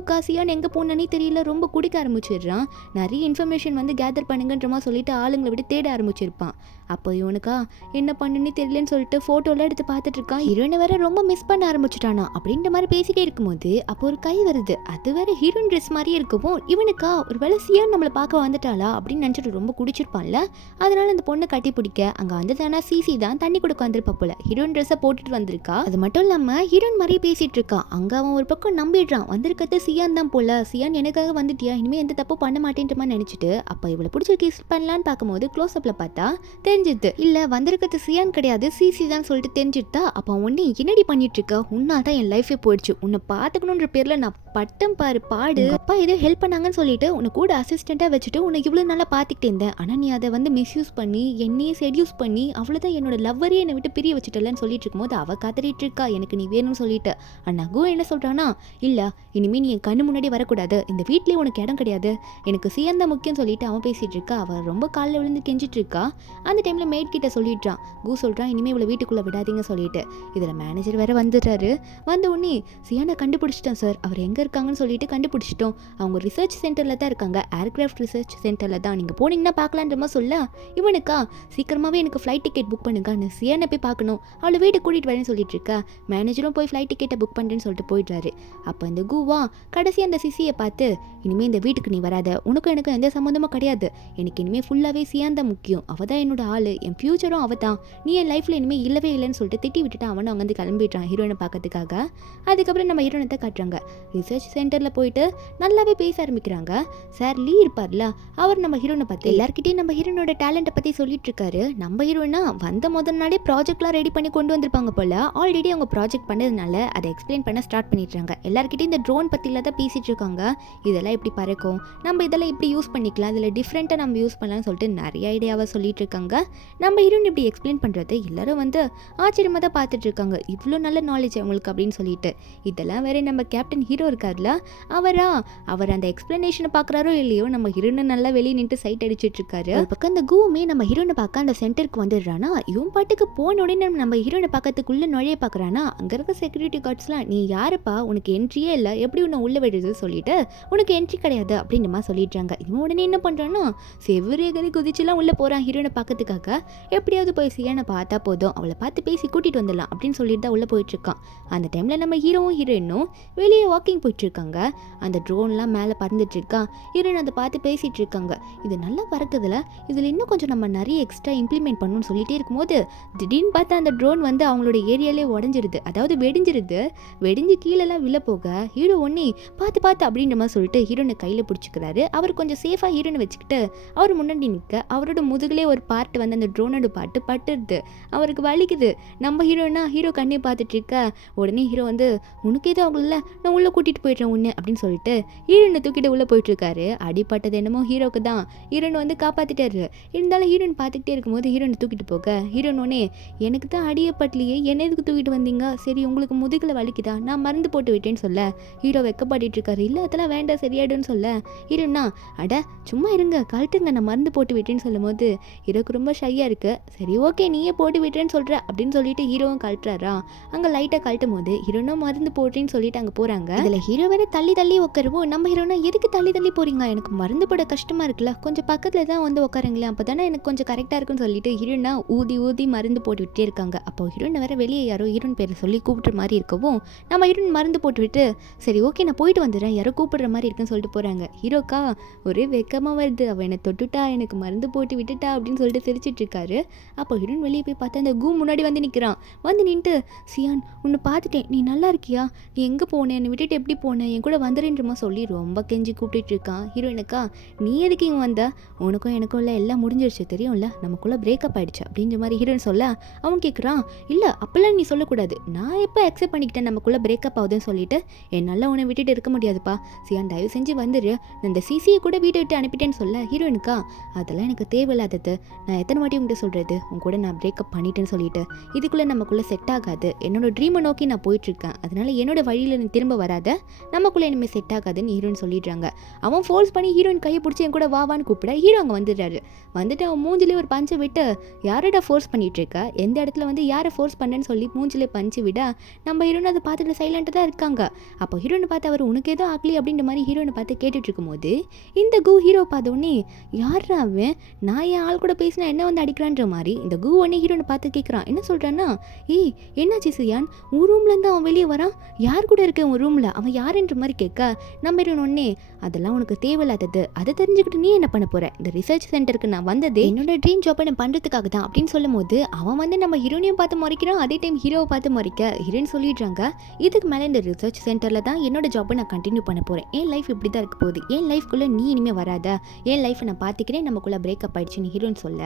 காசியான்னு எங்கே போனானே தெரியல, ரொம்ப குடிக்க ஆரம்பிச்சிடுறான். நிறைய இன்ஃபர்மேஷன் வந்து கேதர் பண்ணுங்கன்ற மாதிரி சொல்லிட்டு ஆளுங்களை விட்டு தேட ஆரம்பிச்சிருப்பான். அப்போ இவனுக்கா என்ன பண்ணுன்னு தெரியலன்னு சொல்லிட்டு ஃபோட்டோலாம் எடுத்து பார்த்துட்டு இருக்கான். ஹீரோயினை வேற ரொம்ப மிஸ் பண்ண ஆரம்பிச்சுட்டானா அப்படின்ற மாதிரி பேசிட்டே இருக்கும்போது அப்போ ஒரு கை வருது. அது வேற ஹீரோயின் ட்ரெஸ் மாதிரியே இருக்கவும் இவனுக்கா ஒரு வேலை சியான் நம்மளை பார்க்க வந்துட்டாளா அப்படின்னு நினச்சிட்டு ரொம்ப குடிச்சிருப்பான்ல. அதனால அந்த பொண்ணை கட்டி பிடிக்க அங்கே வந்துட்டானா சிசி தான் தண்ணி கொடுக்க வந்திருப்பா போல. ஹீரோயின் ட்ரெஸ்ஸை போட்டுட்டு வந்திருக்கா. அது மட்டும் இல்லாமல் ஹீரோயின் மாதிரியே பேசிட்டு இருக்கான். அங்கே அவன் ஒரு பக்கம் நம்பிடுறான், வந்திருக்கிறது சியான் தான் போல, சியான் எனக்காக வந்துட்டியா, இனிமேல் எந்த தப்பு பண்ண மாட்டேன்ற மாதிரி நினச்சிட்டு அப்போ இவளை பிடிச்சி கிஸ் பண்ணலான்னு பார்க்கும்போது க்ளோஸ்அப்பில் பார்த்தா தெரிஞ்சிது இல்லை வந்திருக்கிறது சியான் கிடையாது சிசி தான் சொல்லிட்டு தெரிஞ்சிட்டா. அப்போ உன்னை என்னடி பண்ணிட்டு இருக்க, உன்னால் தான் என் லைஃபே போயிடுச்சு, உன்னை பார்த்துக்கணுன்ற பேரில் நான் பட்டம் பாரு பாடு, அப்பா ஏதோ ஹெல்ப் பண்ணாங்கன்னு சொல்லிட்டு உன்னை கூட அசிஸ்டண்ட்டாக வச்சுட்டு உன்னை இவ்வளோ நல்லா பார்த்துக்கிட்டே இருந்தேன். ஆனால் நீ அதை வந்து மிஸ்யூஸ் பண்ணி என்னையே செடியூஸ் பண்ணி அவ்வளோதான் என்னோட லவ்வரையே என்னை விட்டு பிரிய வச்சுட்டலன்னு சொல்லிட்டு இருக்கும்போது அவள் கதறிட்டு இருக்கா, எனக்கு நீ வேணும்னு சொல்லிட்டு. அண்ணாகோ என்ன சொல்கிறானா, இல்லை இனிமேல் நீ என் கண்ணு முன்னாடி வரக்கூடாது, இந்த வீட்லேயே உனக்கு இடம் கிடையாது, எனக்கு சியான் தான் முக்கியம் சொல்லிட்டு அவன் பேசிகிட்டு இருக்கா. அவள் ரொம்ப காலில் விழுந்து கெஞ்சிட்டு இருக்கா. அந்த டைமில் மேட் கிட்ட சொல்லிடுறான், சொல்கிறான் இனிமேல் இவ்வளோ வீட்டுக்குள்ளே விடாதீங்க சொல்லிட்டு. இதில் மேனேஜர் வேற வந்துடுறாரு. வந்த உடனே சியானை கண்டுபிடிச்சிட்டோம் சார், அவர் எங்கே இருக்காங்கன்னு சொல்லிட்டு கண்டுபிடிச்சிட்டோம், அவங்க ரிசர்ச் சென்டரில் தான் இருக்காங்க, ஏர்கிராஃப்ட் ரிசர்ச் சென்டரில் தான், நீங்கள் போனீங்கன்னா பார்க்கலான்ற மாதிரி சொல்ல இவனுக்கா சீக்கிரமாகவே எனக்கு ஃப்ளைட் டிக்கெட் புக் பண்ணுங்க, நான் சியானை போய் பார்க்கணும், அவளை வீட்டுக்கு கூட்டிகிட்டு வரேன்னு சொல்லிட்டு இருக்கா. மேனேஜரும் போய் ஃப்ளைட் டிக்கெட்டை புக் பண்ணுறேன்னு சொல்லிட்டு போயிடுறாரு. அப்போ இந்த கூவா கடைசி அந்த சிசியை பார்த்து, இனிமேல் இந்த வீட்டுக்கு நீ வராத, உனக்கும் எனக்கு எந்த சம்மந்தமும் கிடையாது, எனக்கு இனிமேல் ஃபுல்லாகவே சியான் தான் முக்கியம், அவள் தான் என்னோட ஆள், என் ஃபியூச்சரும் அவள் தான், நீ என் லைஃப்பில் இனிமேல் இல்லவே இல்லைன்னு சொல்லிட்டு திட்டி விட்டுட்டு அவனும் அங்கேருந்து கிளம்பிடுறான் ஹீரோயினை பார்க்கறதுக்காக. அதுக்கப்புறம் நம்ம ஹீரோயினை தான் காட்டுறாங்க. ரிசர்ச் சென்டரில் போயிட்டு நல்லாவே பேச ஆரம்பிக்கிறாங்க. சார் லீ இருப்பார்ல, அவர் நம்ம ஹீரோயினை பார்த்து எல்லாருக்கிட்டையும் நம்ம ஹீரோனோட டேலண்ட்டை பற்றி சொல்லிட்டு இருக்காரு. நம்ம ஹீரோயினா வந்த முதல் நாளே ப்ராஜெக்ட்லாம் ரெடி பண்ணி கொண்டு வந்திருப்பாங்க போல. ஆல்ரெடி அவங்க ப்ராஜெக்ட் பண்ணதுனால அதை எக்ஸ்பிளைன் பண்ண ஸ்டார்ட் பண்ணிடுறாங்க. எல்லாருக்கிட்டையும் இந்த ட்ரோன் பற்றில தான் பேசிகிட்டு இருக்காங்க. இதெல்லாம் எப்படி பறக்கும், நம்ம இதெல்லாம் எப்படி யூஸ் பண்ணிக்கலாம், இதில் டிஃப்ரெண்ட்டாக நம்ம யூஸ் பண்ணலாம்னு சொல்லிட்டு நிறைய ஐடியாவை சொல்லிட்டு இருக்காங்க. நம்ம ஹீரோயின் இப்படி எக்ஸ்பிளைன் பண்ணுறது எல்லாரும் வந்து ஆச்சரியமாக தான் பார்த்துட்டு இருக்காங்க, இவ்வளோ நல்ல நாலேஜ் அவங்களுக்கு அப்படின்னு சொல்லிட்டு. இதெல்லாம் வேற நம்ம கேப்டன் ஹீரோ இருக்கார்ல, அவர் அந்த எக்ஸ்பிளனேஷனை பார்க்குறாரோ இல்லையோ நம்ம ஹீரோனை நல்லா வெளியே நின்று சைட் அடிச்சிட்டு இருக்காரு. ஒரு பக்கம் அந்த கூவுமே நம்ம ஹீரோனை பார்க்க அந்த சென்டருக்கு வந்துடுறானா. இவன் பாட்டுக்கு போன உடனே நம்ம ஹீரோனை பார்க்கறதுக்குள்ள நுழைய பார்க்குறானா. அங்கே இருக்க செக்யூரிட்டி கார்ட்ஸ்லாம், நீ யாருப்பா, உனக்கு என்ட்ரியே இல்லை, எப்படி உன்னை உள்ள விடுறது சொல்லிட்டு உனக்கு என்ட்ரி கிடையாது அப்படின்னு மாதிரி சொல்லிடுறாங்க. இவன் உடனே என்ன பண்ணுறான்னா செவ்வரேகதி குதிச்சுலாம் உள்ளே போகிறான் ஹீரோனை பார்க்கறதுக்காக. எப்படியாவது போய் சியானை பார்த்தா போதும், அவளை பார்த்து பேசி கூட்டிகிட்டு வந்துடலாம் அப்படின்னு சொல்லிட்டு தான் உள்ளே போயிட்டுருக்கான். அந்த டைமில் நம்ம ஹீரோவும் ஹீரோயினும் வெளியே வாக்கிங் போயிட்டுருக்காங்க. அந்த ட்ரோன்லாம் மேலே பறந்துட்டுருக்கான். ஹீரோயின் அதை பார்த்து பேசிகிட்டு இருக்காங்க. இது நல்லா பறக்குதுல, இதில் இன்னும் கொஞ்சம் நம்ம நிறைய எக்ஸ்ட்ரா இம்ப்ளிமெண்ட் பண்ணணும்னு சொல்லிகிட்டே இருக்கும்போது திடீர்னு பார்த்தா அந்த ட்ரோன் வந்து அவங்களோட அவங்களோட ஏரியாலே உடஞ்சிருது, அதாவது வெடிஞ்சு கீழெல்லாம் விழ போக ஹீரோ ஒன்னே பார்த்து அப்படின்ற மாதிரி சொல்லிட்டு ஹீரோனை கையில் பிடிச்சிக்கிறாரு. அவர் கொஞ்சம் சேஃபாக ஹீரோனை வச்சுக்கிட்டு அவர் முன்னாடி நிற்க அவரோட முதுகுலே ஒரு பார்ட் வந்து அந்த ட்ரோனோட பாட்டு பட்டுருது. அவருக்கு வலிக்குது. நம்ம ஹீரோ கண்ணே பார்த்துட்டு இருக்க உடனே ஹீரோ வந்து உனக்கு எதுவும் அவங்கள நான் உள்ளே கூட்டிகிட்டு போயிடுறேன் உன்னை அப்படின்னு சொல்லிட்டு ஹீரோனை தூக்கிட்டு உள்ளே போயிட்டு இருக்காரு. அடிப்பட்டது என்னமோ ஹீரோக்கு தான். ஹீரோன் வந்து காப்பாற்றிட்டாரு. இருந்தாலும் ஹீரோன் பார்த்துக்கிட்டே இருக்கும்போது ஹீரோனை தூக்கிட்டு போக ஹீரோன் ஒன்னே எனக்கு தான் அடியப்பட்டலையே, என்ன எதுக்கு தூக்கிட்டு வந்தீங்க, சரி உங்களுக்கு முதுகில் வலிக்குதா, நான் மருந்து போட்டு விட்டேன்னு சொல்ல ஹீரோ வெக்கப்பட்டு இருக்காரு. இல்லை அதெல்லாம் வேண்டாம் சரியாயிடுன்னு சொல்ல ஹீரோனா அட சும்மா இருங்க கழட்டுங்க நான் மருந்து போட்டு விட்டேன்னு சொல்லும் போது ஹீரோக்கு ரொம்ப ஷையாக இருக்கு. சரி ஓகே நீயே போட்டு விட்டேன்னு சொல்கிற அப்படின்னு சொல்லிட்டு ஹீரோவும் கழட்டுறாரா. அங்கே லைட்டாக கழட்டும் போது ஹீரோனா மருந்து போட்டேன்னு சொல்லிட்டு அங்கே போகிறாங்க. இதில் ஹீரோ வேற தள்ளி உட்காருவோம். நம்ம ஹீரோனா எதுக்கு தள்ளி போறீங்க, எனக்கு மருந்து போட கஷ்டமாக இருக்குல்ல, கொஞ்சம் பக்கத்தில் தான் வந்து உட்காருங்களேன், அப்போ தானே எனக்கு கொஞ்சம் கரெக்டாக இருக்குன்னு சொல்லிட்டு ஹீரோனா ஊதி மருந்து போட்டு விட்டே இருக்காங்க. அப்போ ஹீரோனை வேற வெளியே யாரோ ஹீரோன் பேரை சொல்லி கூப்பிட்ற மாதிரி இருக்கவும் நம்ம ஹீரோன் மருந்து போட்டு விட்டு சரி ஓகே நான் போயிட்டு வந்துடுறேன், யாரோ கூப்பிடுற மாதிரி இருக்குன்னு சொல்லிட்டு போகிறாங்க. ஹீரோக்கா ஒரே வெக்கமாக வருது, அவள் என்னை தொட்டுட்டா எனக்கு மருந்து போட்டு விட்டுட்டா அப்படின்னு சொல்லிட்டு சிரிச்சிட்டு இருக்காரு. அப்போ ஹீரோன் வெளியே போய் பார்த்தா அந்த முன்னாடி வந்து நிற்கிறான். வந்து நின்ட்டு சியான் உன்னை பார்த்துட்டேன், நீ நல்லா இருக்கியா, நீ எங்கே போனேன், என்னை விட்டுட்டு எப்படி போனேன், என் கூட வந்துடுன்றமா சொல்லி ரொம்ப கெஞ்சி கூப்பிட்டு இருக்கான். ஹீரோயினுக்கா நீ எதுக்கு இங்கே வந்த, உனக்கும் எனக்கும் இல்லை எல்லாம் முடிஞ்சிருச்சு தெரியும்ல, நமக்குள்ளே பிரேக்கப் ஆகிடுச்சு அப்படின்ற மாதிரி ஹீரோயின் சொல்ல அவன் கேட்குறான் இல்லை அப்போல்லாம் நீ சொல்லக்கூடாது, நான் எப்போ அக்செப்ட் பண்ணிக்கிட்டேன் நமக்குள்ளே பிரேக்கப் ஆகுதுன்னு சொல்லிட்டு என்னால் உன்னை விட்டுட்டு இருக்க முடியாதுப்பா, சியான் தயவு செஞ்சு வந்துரு, நான் இந்த சிசியை கூட வீட்டை விட்டு அனுப்பிட்டேன்னு சொல்ல ஹீரோயினுக்கா அதெல்லாம் எனக்கு தேவையில்லாதது, நான் எத்தனை வாட்டி உங்கள்கிட்ட சொல்கிறது உன் கூட நான் பிரேக்கப் பண்ணிட்டேன்னு சொல்லிட்டு இதுக்குள்ளே நமக்குள்ளே செட் ஆகாது, என்னோட ட்ரீமை நோக்கி நான் போயிட்டுருக்கேன், அதனால என்னோட வழியில் நீ திரும்ப வராத, நமக்குள்ளே இனிமேல் செட் ஆகாதுன்னு ஹீரோயின் சொல்லிடுறாங்க. அவன் ஃபோர்ஸ் பண்ணி ஹீரோயின் கையை பிடிச்சி என் கூட வாவான்னு கூப்பிட ஹீரோ அங்கே வந்துடுறாரு. வந்துட்டு அவன் மூஞ்சிலே ஒரு பஞ்சை விட்டு யாரடா ஃபோர்ஸ் பண்ணிட்டு இருக்கா, எந்த இடத்துல வந்து யாரை ஃபோர்ஸ் பண்ணேன்னு சொல்லி மூஞ்சிலே பஞ்சு விட நம்ம ஹீரோனை அதை பார்த்துட்டு சைலண்டாக தான் இருக்காங்க. அப்போ ஹீரோனை பார்த்து அவர் உனக்கு ஏதோ ஆகலி அப்படின்ற மாதிரி ஹீரோனை பார்த்து கேட்டுட்டு இருக்கும்போது இந்த ஹீரோ பார்த்தோன்னே யாரா அவன், நான் என் ஆள் கூட பேசினா என்ன வந்து அடிக்கிறான்ற மாதிரி இந்த உடனே ஹீரோனை பார்த்து கேட்குறான். என்ன சொல்கிறான்னா ஏய் என்னாச்சு சியான், உன் ரூம்லேருந்து அவன் வெளியே வரான், யார் கூட இருக்க உன் ரூமில், அவன் யாருன்ற மாதிரி கேட்க நம்ம ஹீரோன் ஒன்னே அதெல்லாம் உனக்கு தேவையில்லாதது, அதை தெரிஞ்சுக்கிட்டு நீ என்ன பண்ண போற, இந்த ரிசர்ச் சென்டருக்கு நான் வந்ததே என்னோட ட்ரீம் ஜாப்பை நான் பண்ணுறதுக்காக தான் அப்படின்னு சொல்லும் போது அவன் வந்து நம்ம ஹீரோனையும் பார்த்து முறைக்கிறான், அதே டைம் ஹீரோவை பார்த்து முறைக்க ஹீரோயின் சொல்லிடுறாங்க இதுக்கு மேலே இந்த ரிசர்ச் சென்டரில் தான் என்னோட ஜாப்பை நான் கண்டினியூ பண்ண போகிறேன், என் லைஃப் இப்படி தான் இருக்க போகுது, என் லைஃப்குள்ளே நீ இனிமேல் வராத, என் லைஃப்பை நான் பார்த்துக்கிறேன், நமக்குள்ளே பிரேக்கப் ஆயிடுச்சுன்னு ஹீரோயின் சொல்ல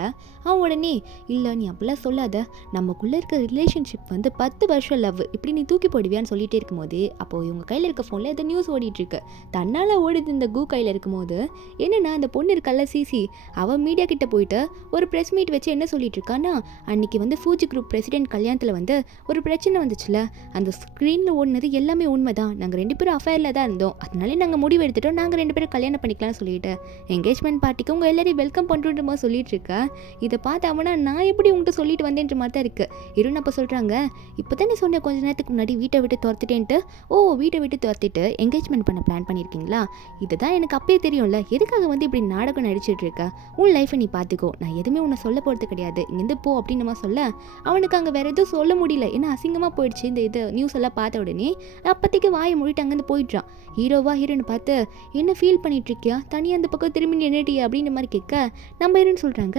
அவன் உடனே இல்லை நீ அப்படிலாம் சொல்லாத, நமக்குள்ளே இருக்க ரிலேஷன்ஷிப் வந்து 10 வருஷம் லவ், இப்படி நீ தூக்கி போடுவியான்னு சொல்லிட்டே இருக்கும்போது அப்போது இவங்க கையில் இருக்க ஃபோனில் இந்த நியூஸ் ஓடிட்டுருக்கு. தன்னால் ஓடுது இந்த கையில் இருக்கும்போது என்னென்னா அந்த பொண்ணு இருக்கல்ல சிசி, அவள் மீடியா கிட்ட போயிட்டு ஒரு ப்ரெஸ் மீட் வச்சு என்ன சொல்லிட்டு இருக்கான்னா அன்னைக்கு வந்து ஃபூஜி குரூப் பிரசிடென்ட் கல்யாணத்தில் வந்து ஒரு பிரச்சனை வந்துச்சுல, அந்த ஸ்க்ரீனில் ஓடினது எல்லாமே உண்மை தான், நாங்கள் 2 பேரும் அஃபேரில் தான் இருந்தோம், அதனாலே நாங்கள் முடிவு எடுத்துட்டோம், நாங்கள் 2 பேரும் கல்யாணம் பண்ணிக்கலாம்னு சொல்லிட்டு என்கேஜ்மெண்ட் பார்ட்டிக்கு உங்கள் எல்லாரையும் வெல்கம் பண்ணுற மாதிரி சொல்லிட்டு இருக்கா. இதை பார்த்து அவனா நான் எப்படி உங்கள்கிட்ட சொல்லிட்டு வந்தேன்ற மாதிரி தான் இருக்குது. இருன்னு அப்போ சொல்கிறாங்க இப்போ தானே சொன்னேன் கொஞ்ச நேரத்துக்கு முன்னாடி வீட்டை விட்டு துரத்துட்டேன்ட்டு, ஓ வீட்டை விட்டு துரத்திட்டு என்கேஜ்மெண்ட் பண்ண பிளான் பண்ணியிருக்கீங்களா, இதுதான் எனக்கு அப்பயே தெரியும்ல, எதுக்காக வந்து இப்படி நாடகம் நடிச்சிட்டு இருக்க, உன் லைஃப்பை நீ பார்த்துக்கோ, நான் எதுவுமே உன்னை சொல்ல போகிறது கிடையாது, இங்கேருந்து போ அப்படின்னு நம்ம சொல்ல அவனுக்கு அங்கே வேறு எதுவும் சொல்ல முடியல, ஏன்னா அசிங்கமாக போயிடுச்சு இந்த இது நியூஸ் எல்லாம் பார்த்த உடனே அப்போதைக்கு வாயை மூடிட்டு அங்கேருந்து போயிடுறான். ஹீரோயினை பார்த்து என்ன ஃபீல் பண்ணிட்டு இருக்கியா, தனியாக அந்த பக்கம் திரும்பி நின்றுட்டியா அப்படின்ற மாதிரி கேட்க நம்ம ஹீரோன்னு சொல்கிறாங்க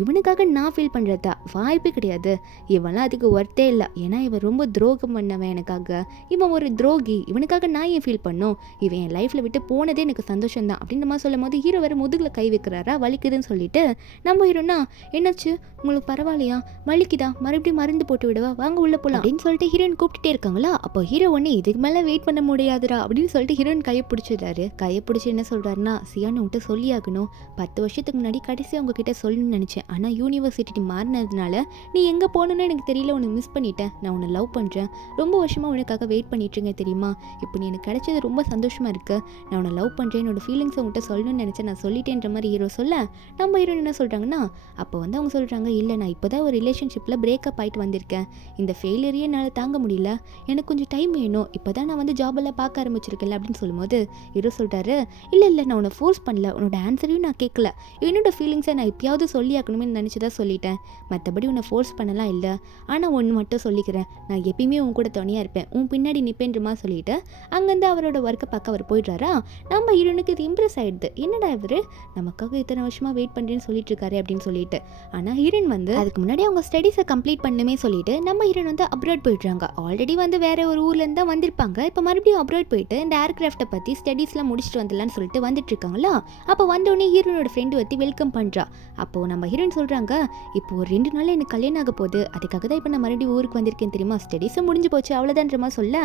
இவனுக்காக நான் ஃபீல் பண்ணுறதா வாய்ப்பே கிடையாது, இவன்லாம் அதுக்கு ஒர்த்தே இல்லை, ஏன்னா இவன் ரொம்ப துரோகம் பண்ணவன் எனக்காக, இவன் ஒரு துரோகி, இவனுக்காக நான் ஏன் ஃபீல் பண்ணும், இவன் என் லைஃப்பில் விட்டு போனதே எனக்கு சந்தோஷம் தான் அப்படின்ற மாதிரி சொல்லும் போது ஹீரோ வேறு முதுகில் கை வைக்கிறாரா வலிக்குதுன்னு சொல்லிட்டு நம்ம ஹீரோனா என்னாச்சு உங்களுக்கு பரவாயில்லையா, வலிக்குதா, மறுபடியும் மருந்து போட்டு விடவா, வாங்க உள்ள போகலாம் அப்படின்னு சொல்லிட்டு ஹீரோயின் கூப்பிட்டுட்டே இருக்காங்களா. அப்போ ஹீரோ ஒன்று இதுக்கு மேலே வெயிட் பண்ண முடியாதுரா அப்படின்னு சொல்லிட்டு ஹீரோயின் கையை பிடிச்சிடுறாரு. கையை பிடிச்சி என்ன சொல்கிறாருன்னா சியான் உங்கள்கிட்ட சொல்லியாகணும், 10 வருஷத்துக்கு முன்னாடி கடைசியாக உங்ககிட்ட சொல்லணும்னு நினச்சேன், ஆனால் யூனிவர்சிட்டி மாறினதுனால நீ எங்கே போகணுன்னு எனக்கு தெரியல, உனக்கு மிஸ் பண்ணிட்டேன், நான் உன்னை லவ் பண்ணுறேன், ரொம்ப வருஷமாக உனக்காக வெயிட் பண்ணிட்டுருங்க தெரியுமா, இப்போ நீ எனக்கு கிடைச்சது ரொம்ப சந்தோஷமாக இருக்குது, நான் உன்னை லவ் பண்ணுறேன், என்னோட ஃபீலிங்ஸை உங்கள்கிட்ட சொல்லணும்னு நினச்சேன், நான் சொல்லிட்டேன்ற மாதிரி ஹீரோ சொல்ல நம்ம ஹீரோயின் என்ன சொல்கிறாங்கன்னா அப்போ வந்து அவங்க சொல்கிறாங்க இல்லை நான் இப்போ தான் ஒரு ரிலேஷன்ஷிப்பில் பிரேக்கப் ஆகிட்டு வந்திருக்கேன், இந்த ஃபெயிலியரையே என்னால் தாங்க முடியல, எனக்கு கொஞ்சம் டைம் வேணும், இப்போ தான் நான் வந்து ஜாபெல்லாம் பார்க்க ஆரம்பிச்சிருக்கேன் அப்படின்னு சொல்லும்போது ஹீரோ சொல்கிறாரு இல்லை நான் உன்னை ஃபோர்ஸ் பண்ணல, உன்னோட ஆன்சரையும் நான் கேட்கல, என்னோட ஃபீலிங்ஸை நான் எப்பயாவது சொல்லி ஆக்கணுமே நினச்சி தான் சொல்லிட்டேன், மற்றபடி உன்னை ஃபோர்ஸ் பண்ணலாம் இல்லை, ஆனால் ஒன்று மட்டும் சொல்லிக்கிறேன், நான் எப்பயுமே உன் கூட துணையாக இருப்பேன், உன் பின்னாடி நிற்பேன்ற மாதிரி சொல்லிட்டு அங்கேருந்து அவரோட ஒர்க்கை பார்க்க அவர் போயிடுறாரா. நம்ம ஹீரோனுக்கு இது இம்ப்ரெஸ் ஆகிடுது, என்னடா இவர் நமக்காக இத்தனை வருஷமாக வெயிட் பண்ணுறேன்னு சொல்லிட்டு இருக்காரு அப்படின்னு சொல்லிட்டு. ஆனால் ஹீரோயின் வந்து அதுக்கு முன்னாடி அவங்க ஸ்டடீஸை கம்ப்ளீட் பண்ணணுமே சொல்லிட்டு சொல்லிட்டு நம்ம ஹீரோயின் வந்து அப்ராட் போயிடுறாங்க. ஆல்ரெடி வந்து வேற ஒரு ஊர்ல இருந்து தான் வந்திருப்பாங்க. இப்போ மறுபடியும் அப்ராட் போயிட்டு இந்த ஏர்கிராஃப்ட்டை பத்தி ஸ்டடீஸ்லாம் முடிச்சுட்டு வந்துடலாம்னு சொல்லிட்டு வந்துட்டு இருக்காங்களா. அப்போ வந்தோடனே ஹீரோனோட ஃப்ரெண்டு வந்து வெல்கம் பண்றா. அப்போ நம்ம ஹீரோயின் சொல்றாங்க, இப்போ ஒரு 2 நாள்ல எனக்கு கல்யாணம் ஆக போகுது, அதுக்காக தான் இப்போ நான் மறுபடியும் ஊருக்கு வந்திருக்கேன் தெரியுமா, ஸ்டடீஸும் முடிஞ்சு போச்சு அவ்வளோதான்ற மாதிரி சொல்ல,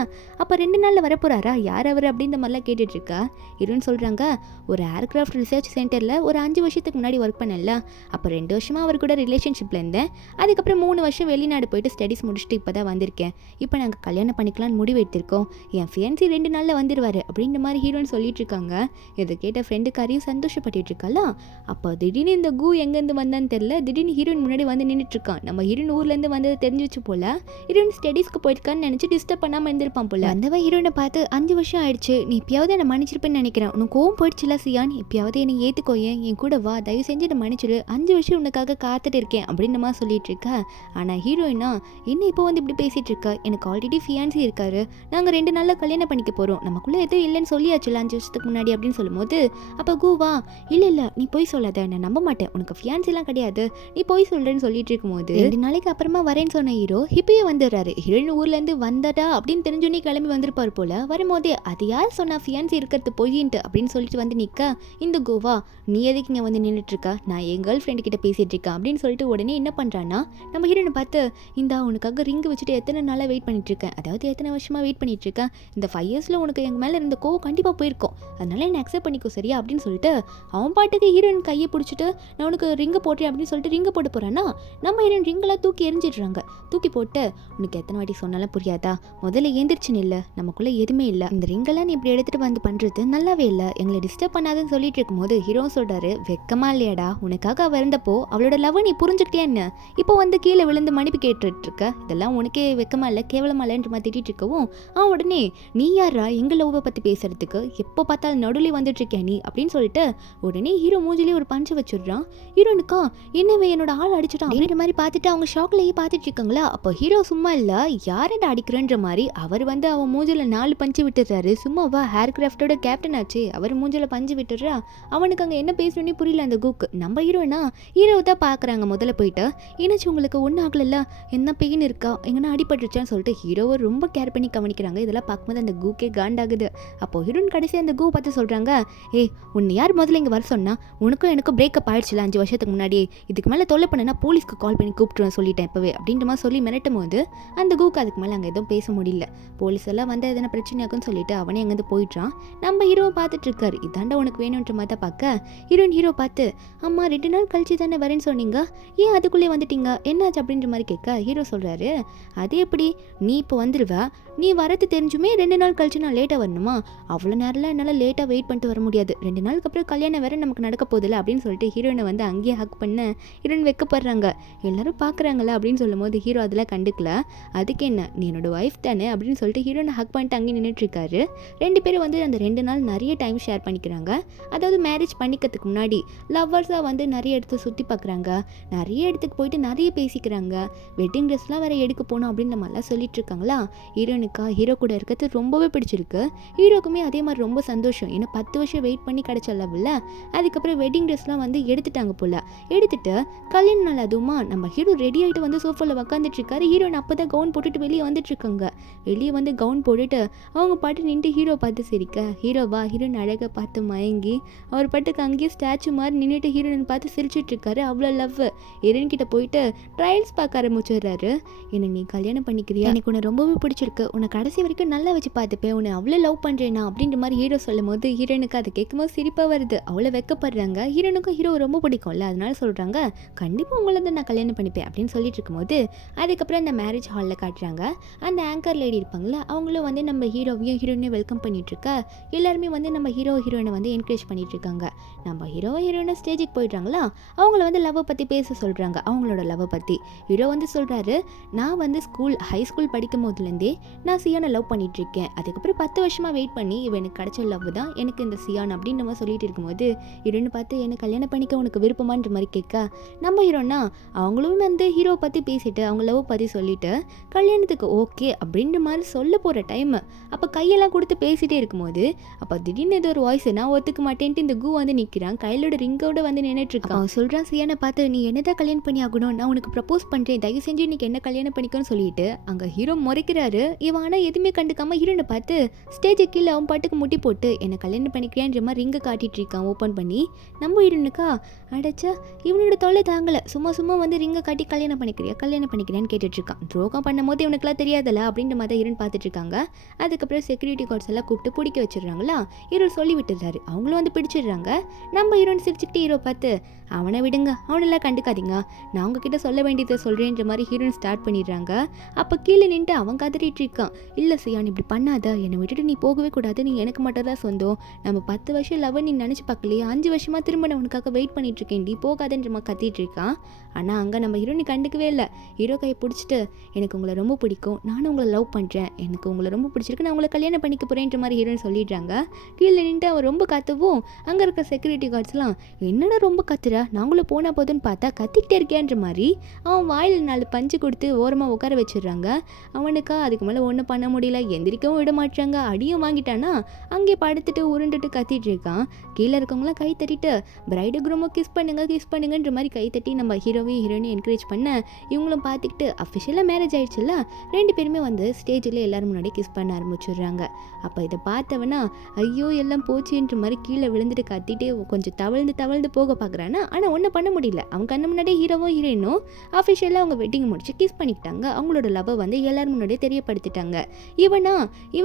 அப்போ 2 நாளில் வரப்போறாரா, யார் அவர் அப்படின்ற மாதிரிலாம் கேட்டுட்டு இருக்கா. ஹீரோயின் சொல்றாங்க, ஒரு ஏர்கிராஃப்ட் ரிசர்ச் சென்டரில் ஒரு 5 வருஷத்துக்கு முன்னாடி ஒர்க் பண்ணல, அப்போ 2 வருஷமா அவர் கூட ரிலேஷன்ஷிப்பில் இருந்தேன், அதுக்கப்புறம் 3 வருஷம் வெளிநாடு போயிட்டு ஸ்டடீஸ் முடிச்சுட்டு இப்போ தான் வந்திருக்கேன், இப்போ நாங்கள் கல்யாணம் பண்ணிக்கலாம்னு முடிவு எடுத்திருக்கோம், என் ஃபியான்சி 2 நாளில் வந்துடுவார் அப்படின்ற மாதிரி ஹீரோயின் சொல்லிட்டு இருக்காங்க. இதை கேட்ட ஃப்ரெண்டுக்காரையும் சந்தோஷப்பட்டு இருக்காளா. அப்போ திடீர்னு இந்த கூ எங்கேருந்து வந்தான்னு தெரியல, திடீர்னு ஹீரோயின் முன்னாடி வந்து நின்றுட்டு இருக்கான். நம்ம ஹீரோயின் ஊர்லேருந்து வந்தது தெரிஞ்சிச்சு போல, ஹீரோயின் ஸ்டடீஸ்க்கு போயிருக்கான்னு நினச்சி டிஸ்டர்ப் பண்ணாமல் இருந்திருப்பான் போல. வந்தவன் ஹீரோயினை பார்த்து 5 வருஷம் ஆயிடுச்சு, நீ இப்பயாவது என்னை மன்னிச்சிருப்பேன்னு நினைக்கிறேன், உனக்கு கோவம் போயிடுச்சுல சியான், இப்பயாவது என்னை ஏற்றுக்கோயேன், என் கூட வா, தயவு செஞ்சு என்னை மன்னிச்சிடு, 5 வருஷம் உனக்காக காத்துட்டு இருக்கேன் அப்படின்ற மாதிரி சொல்லிட்டு இருக்க. ஆனால் ஹீரோயினா, என்ன இப்போ வந்து இப்படி பேசிட்டு இருக்க, எனக்கு ஆல்ரெடி ஃபியான்சி இருக்காரு, நாங்கள் 2 நாளில் கல்யாணம் பண்ணிக்க போகிறோம், நமக்குள்ளே எதுவும் இல்லைன்னு சொல்லியாச்சுல 5 வருஷத்துக்கு முன்னாடி அப்படின்னு சொல்லும்போது, அப்போ கூவா, இல்லை நீ போய் சொல்லாத, நான் நம்ப மாட்டேன், உனக்கு ஃபியான்சிலாம் கிடையாது, நீ போய் சொல்கிறேன்னு சொல்லிட்டு இருக்கும்போது 2 நாளைக்கு அப்புறமா வரேன்னு சொன்ன ஹீரோ இப்பயே வந்துடுறாரு. ஹீரோயின் ஊர்லேருந்து வந்தடா அப்படின்னு தெரிஞ்சோன்னே கிளம்பி வந்திருப்பார் போல. வரும்போதே அது யார் சொன்னா ஃபியான்சி இருக்கிறது பொய்யின்ட்டு அப்படின்னு சொல்லிட்டு வந்து நிற்க, இந்த கோவா நீ எதுக்கு இங்கே வந்து நின்றுட்டு இருக்கா, நான் என் கேர்ள் ஃப்ரெண்டு கிட்ட பேசிட்டு இருக்கேன் அப்படின்னு சொல்லிட்டு உடனே என்ன பண்ணுறான்னா, நம்ம ஹீரோனை பார்த்து, இந்தா உனக்காக ரிங்கு வச்சுட்டு எத்தனை நாளாக வெயிட் பண்ணிட்டு இருக்கேன், அதாவது எத்தனை வருஷமாக வெயிட் பண்ணிட்டு இருக்கேன், இந்த 5 இயர்ஸில் உனக்கு எங்கள் மேலே இருந்த கோவம் கண்டிப்பாக போயிருக்கும், அதனால என்ன அக்செப்ட் பண்ணிக்கோ சரியா அப்படின்னு சொல்லிட்டு அவன் பாட்டுக்கு ஹீரோயின் கையை பிடிச்சிட்டு நான் உனக்கு ரிங்கை போட்டேன் அப்படின்னு சொல்லிட்டு ரிங்கை போட்டு போகிறான்னா, நம்ம ஹீரோயின் ரிங்கெல்லாம் தூக்கி எரிஞ்சிடுறாங்க. தூக்கி போட்டு, உனக்கு எத்தனை வாட்டி சொன்னாலும் புரியாதா, முதல்ல ஏந்திரிச்சுன்னு இல்லை, நமக்குள்ளே எதுவுமே இல்லை, இந்த ரிங்கெல்லாம் நீ இப்படி எடுத்துகிட்டு வந்து பண்ணுறது நல்லாவே இல்லை, எங்களை டிஸ்டர்ப் பண்ணாதுன்னு சொல்லிட்டு இருக்கும்போது ஹீரோ சொல்கிறாரு, வெக்கமா இல்லையாடா, உனக்காக வந்தப்போ அவளோட லவ் நீ புரிஞ்சுக்கிட்டேன்னு இப்போ வந்து கீழே விழுந்து மன்னிப்பு கேட்டுட்டு இருக்க, இதெல்லாம் உனக்கே வெக்கமா இல்லை கேவலமா இல்லைன்ற மாதிரி திட்டிட்டு இருக்கவும், உடனே நீ யாரா எங்கள் லவ்வை பற்றி பேசுறதுக்கு, எப்போ பார்த்தாலும் நடுவில் வந்துட்டு இருக்கேன் நீ அப்படின்னு சொல்லிட்டு உடனே ஹீரோ மூஞ்சிலே ஒரு பஞ்சு வச்சுடுறான். ஹீரோனுக்கா என்னவே என்னோட ஆள் அடிச்சிட்டான் அப்படின்ற மாதிரி பார்த்துட்டு அவங்க ஷாக்லேயே பார்த்துட்டு இருக்காங்களா. அப்போ ஹீரோ சும்மா இல்லை, யாரெண்டா அடிக்கிறன்ற மாதிரி அவர் வந்து அவன் மூஞ்சில் 4 பஞ்சு விட்டுறாரு. சும்மாவா ஏர்கிராஃப்டோட கேப்டன் ஆச்சு, அவர் மூஞ்சில் பஞ்சு விட்டுறா. அவனுக்கு அங்கே என்ன பேசணுன்னே புரியல அந்த கூக்கு. நம்ம ஹீரோனா ஹீரோ தான் பார்க்குறாங்க முதல்ல போயிட்டு, ஏன்னாச்சும் உங்களுக்கு ஒன்றும் ஆகலைல்ல, என்ன பெயின் இருக்கா, எங்கன்னா அடிபட்டுருச்சான்னு சொல்லிட்டு ஹீரோவை ரொம்ப கேர் பண்ணி கவனிக்கிறாங்க. இதெல்லாம் பார்க்கும்போது அந்த கூக்கே காண்டாகுது. அப்போ ஹீரோயின் கடைசி அந்த கூ பார்த்து சொல்கிறாங்க, ஏய் உன்னை யார் முதல்ல இங்கே வர சொன்னா, உனக்கும் எனக்கும் பிரேக்கப் ஆயிடுச்சுல 5 வருஷத்துக்கு முன்னாடி, இதுக்கு மேலே தொல்லை பண்ணனா போலீஸ்க்கு கால் பண்ணி கூப்பிட்டுருவேன் சொல்லிட்டேன் இப்போவே அப்படின்ற மாதிரி சொல்லி மிரட்டும் போது அந்த கூக்கு அதுக்கு மேலே அங்கே எதுவும் பேச முடியல. போலீஸ் எல்லாம் வந்து எதனா பிரச்சனையாக்குன்னு சொல்லிட்டு அவனே அங்கேருந்து போயிட்டான். நம்ம ஹீரோவை பார்த்துட்டு இருக்காரு, இதாண்டா உனக்கு வேணுன்ற மாதிரி தான் பார்க்க ஹீரோயின் ஹீரோ பார்த்து, அம்மா 2 நாள் கழிச்சு தானே வரேன்னு சொன்னீங்க, ஏன் அதுக்குள்ளே வந்துட்டீங்க, என்னாச்சு அப்படின்ற மாதிரி கேட்க ஹீரோ சொல்கிறாரு, அது எப்படி நீ இப்போ வந்துடுவ, நீ வரது தெரிஞ்சுமே 2 நாள் கழிச்சு நான் லேட்டாக வரணுமா, அவ்வளோ நேரம்லாம் என்னால் லேட்டாக வெயிட் பண்ணிட்டு வர முடியாது, 2 நாளுக்கு அப்புறம் கல்யாணம் வேறு நமக்கு நடக்க போதில்ல அப்படின்னு சொல்லிட்டு ஹீரோயினை வந்து அங்கேயே ஹக் பண்ண ஹீரோயின் வெக்கப்படுறாங்க. எல்லாரும் பார்க்குறாங்களா அப்படின்னு சொல்லும் போது ஹீரோ அதெல்லாம் கண்டுக்கல. அதுக்கு என்ன, நீ என்னோட ஒய்ஃப் தானே அப்படின்னு சொல்லிட்டு ஹீரோயினை ஹக் பண்ணிட்டு அங்கேயே நின்றுட்டுருக்காரு. 2 பேரும் வந்து அந்த 2 நாள் நிறைய டைம் ஷேர் பண்ணிக்கிறாங்க. அதாவது மேரேஜ் பண்ணிக்கிறதுக்கு முன்னாடி லவ்வர்ஸாக வந்து நிறைய இடத்த சுற்றி பார்க்குறாங்க, நிறைய இடத்துக்கு போயிட்டு நிறைய பேசிக்கிறாங்க, வெட்டிங் ட்ரெஸ்லாம் வேறு எடுக்க போகணும் அப்படின்ற மாதிரிலாம் சொல்லிட்டு இருக்காங்களா. ஹீரோனுக்கா ஹீரோ கூட இருக்கிறது ரொம்பவே பிடிச்சிருக்கு. ஹீரோக்குமே அதே மாதிரி ரொம்ப சந்தோஷம், ஏன்னா 10 வருஷம் வெயிட் பண்ணி கிடைச்ச லவ்வில் அதுக்கப்புறம் வெட்டிங் ட்ரெஸ்லாம் வந்து எடுத்துட்டாங்க போல். எடுத்துட்டு கல்யாண நாள் அதுவுமா நம்ம ஹீரோ ரெடி ஆகிட்டு வந்து சோஃபாவில் உட்காந்துட்டு இருக்காரு. ஹீரோயின் அப்போ தான் கவுன் போட்டுட்டு வெளியே வந்துட்டு இருக்காங்க. வெளியே வந்து கவுன் போட்டுட்டு அவங்க பாட்டு நின்று ஹீரோ பார்த்து சிரிக்க, ஹீரோவா ஹீரோயின் அழகை பார்த்து மயங்கி அவர் பாட்டுக்கு அங்கேயே ஸ்டாச்சு மாதிரி நின்றுட்டு ஹீரோயின் பார்த்து சிரிச்சிட்டு இருக்காரு. அவ்வளோ லவ். ஹீரோயின் கிட்ட போயிட்டு ட்ரையல்ஸ் பார்க்க ஆரம்பிச்சிடுறாரு. என்னை நீ கல்யாணம் பண்ணிக்கிறியா, எனக்கு உன்னை ரொம்பவே பிடிச்சிருக்கு, உன்னை கடைசி வரைக்கும் நல்லா வச்சு பார்த்துப்பேன், உன்னை அவ்வளோ லவ் பண்ணுறேனா அப்படின்ற மாதிரி ஹீரோ சொல்லும் போது ஹீரோனுக்கு அதை கேட்கும்போது சிரிப்பாக வருது. அவ்வளோ வெக்கப்படுறாங்க. ஹீரோனுக்கும் ஹீரோ ரொம்ப பிடிக்கும்ல, அதனால சொல்கிறாங்க கண்டிப்பாக உங்களை தான் நான் கல்யாணம் பண்ணிப்பேன் அப்படின்னு சொல்லிட்டு இருக்கும்போது அதுக்கப்புறம் அந்த மேரேஜ் ஹாலில் காட்டுறாங்க. அந்த ஆங்கர் லேடி இருப்பாங்களா, அவங்களும் வந்து நம்ம ஹீரோவையும் ஹீரோயினையும் வெல்கம் பண்ணிட்டு இருக்க. எல்லாருமே வந்து நம்ம ஹீரோ ஹீரோயினை வந்து என்கரேஜ் பண்ணிட்டு இருக்காங்க. நம்ம ஹீரோ ஹீரோயினை ஸ்டேஜுக்கு போயிடுறாங்களா, அவங்கள வந்து லவ்வை பற்றி பேச சொல்கிறாங்க, அவங்களோட லவ்வை பற்றி. ஹீரோ வந்து சொல்கிறாரு, நான் வந்து ஹை ஸ்கூல் படிக்கும் போதுலேருந்தே நான் சியானை லவ் பண்ணிட்டு இருக்கேன், அதுக்கப்புறம் 10 வருஷமாக வெயிட் பண்ணி இவன் எனக்கு கிடைச்ச லவ் தான் எனக்கு இந்த சியான் அப்படின்னு நம்ம சொல்லிட்டு இருக்கும்போது ஹீரோன்னு பார்த்து என்னை கல்யாணம் பண்ணிக்க உனக்கு விருப்பமான்ற மாதிரி கேட்க, நம்ம ஹீரோனா அவங்களும் வந்து ஹீரோ பற்றி பேசிட்டு அவங்க லவ் பற்றி சொல்லிட்டு கல்யாணத்துக்கு ஓகே அப்படின்ற மாதிரி சொல்ல போகிற டைம் அப்போ கையெல்லாம் கொடுத்து பேசிகிட்டே இருக்கும்போது அப்போ திடீர்னு ஏதோ ஒரு வாய்ஸ், நான் ஒத்துக்க மாட்டேன்ட்டு இந்த கூ வந்து நிற்கிறான், கையிலோட ரிங்கோட வந்து நின்றுட்டு இருக்கான். அவன் சொல்கிறான் சியானை பார்த்து, நீ என்னதான் கல்யாணம் பண்ணி ஆகணும், நான் உனக்கு ப்ரப்போஸ் பண்ணுறேன், தயவு செஞ்சு இன்னைக்கு என்ன கல்யாணம் பண்ணிக்கணும்னு சொல்லிட்டு அங்கே ஹீரோ முறைக்கிறாரு. இவன் ஆனால் எதுவுமே கண்டுக்காம ஹீரோனை பார்த்து ஸ்டேஜை கீழே அவன் பாட்டுக்கு முட்டி போட்டு என்னை கல்யாணம் பண்ணிக்கிறேன்ற மாதிரி ரிங்கை காட்டிட்டு இருக்கான் ஓப்பன் பண்ணி. நம்ம ஹீரோனுக்கா அடைச்சா இவனோட தொல்லை தாங்கலை. சும்மா சும்மா வந்து ரிங்கை காட்டி கல்யாணம் பண்ணிக்கிறேன்னு கேட்டுட்டு இருக்கான். துரோகம் பண்ணும் போது இவனுக்குலாம் தெரியாதல அப்படின்ற மாதிரி ஹீரோன் பார்த்துட்டு இருக்காங்க. அதுக்கப்புறம் செக்யூரிட்டி கார்ட்ஸ் எல்லாம் கூப்பிட்டு பிடிக்க வச்சிடுறாங்களா. ஹீரோ சொல்லி விட்டுறாரு. அவங்களும் வந்து பிடிச்சிடுறாங்க. நம்ம ஹீரோன் சிரிச்சுக்கிட்டு ஹீரோ பார்த்து அவனை விடுங்க, அவனெல்லாம் கண்டுக்காதீங்க, நான் உங்ககிட்ட சொல்ல வேண்டியதை சொல்கிறேன்ற மாதிரி ஹீரோயின் ஸ்டார்ட் பண்ணிடுறாங்க. அப்போ கீழே நின்று அவன் கதறிட்டு இருக்கான். இல்லை சியான் இப்படி பண்ணாத, என்னை விட்டுட்டு நீ போகவே கூடாது, நீ எனக்கு மட்டும் தான் சொந்தம், நம்ம 10 வருஷம் லவ் நீ நினச்சி பார்க்கலையே, 5 வருஷமாக திரும்ப நான் உனக்காக வெயிட் பண்ணிட்டு இருக்கேன், நீ போகாதன்ற மாதிரி கத்திட்டு இருக்கான். ஆனால் அங்கே நம்ம ஹீரோயினி கண்டுக்கவே இல்லை. ஹீரோ கையை பிடிச்சிட்டு எனக்கு உங்களை ரொம்ப பிடிக்கும், நானும் உங்களை லவ் பண்ணுறேன், எனக்கு உங்களை ரொம்ப பிடிச்சிருக்கு, நான் உங்களை கல்யாணம் பண்ணிக்க போகிறேன்ற மாதிரி ஹீரோயின் சொல்லிடுறாங்க. கீழே நின்று அவன் ரொம்ப கத்தவும் அங்கே இருக்க செக்யூரிட்டி கார்ட்ஸ்லாம் என்னடா ரொம்ப கத்துற, நாங்களும் போனால் போதுன்னு பார்த்தா கத்திக்கிட்டே இருக்கேன்ற மாதிரி அவன் வாயில் 4 பஞ்சு கொடுத்து ஓரமாக உட்கார வச்சிடுறாங்க. அவனுக்கா அதுக்கு மேலே ஒன்றும் பண்ண முடியல, எந்திரிக்கவும் விட மாட்டாங்க. அடியும் வாங்கிட்டானா அங்கே படுத்துட்டு உருண்டுட்டு கத்திட்டு இருக்கான். கீழே இருக்கவங்களாம் கை தட்டிட்டு பிரைடு குரூமோ கிஸ் பண்ணுங்கன்ற மாதிரி கை தட்டி நம்ம ஹீரோயினை என்கரேஜ் பண்ண இவங்களும் பார்த்துக்கிட்டு அஃபிஷியலாக மேரேஜ் ஆயிடுச்சுல்ல, 2 பேருமே வந்து ஸ்டேஜில் எல்லாரும் முன்னாடி கிஸ் பண்ண ஆரம்பிச்சிடுறாங்க. அப்போ இதை பார்த்தவனா ஐயோ எல்லாம் போச்சுன்ற மாதிரி கீழே விழுந்துட்டு கத்திட்டே கொஞ்சம் தவழ்ந்து போக பார்க்குறானா. ஆனால் ஒன்றும் பண்ண முடியல. அவங்க கண்ணு முன்னாடியே ஹீரோவும் ஹீரோயினும் அஃபிஷியலாக அவங்க வெட்டிங் முடிச்சு கிஸ் பண்ணிக்கிட்டாங்க. அவங்களோட லவ்வை வந்து எல்லாரும் முன்னாடியே தெரியப்படுத்திட்டாங்க. இவன்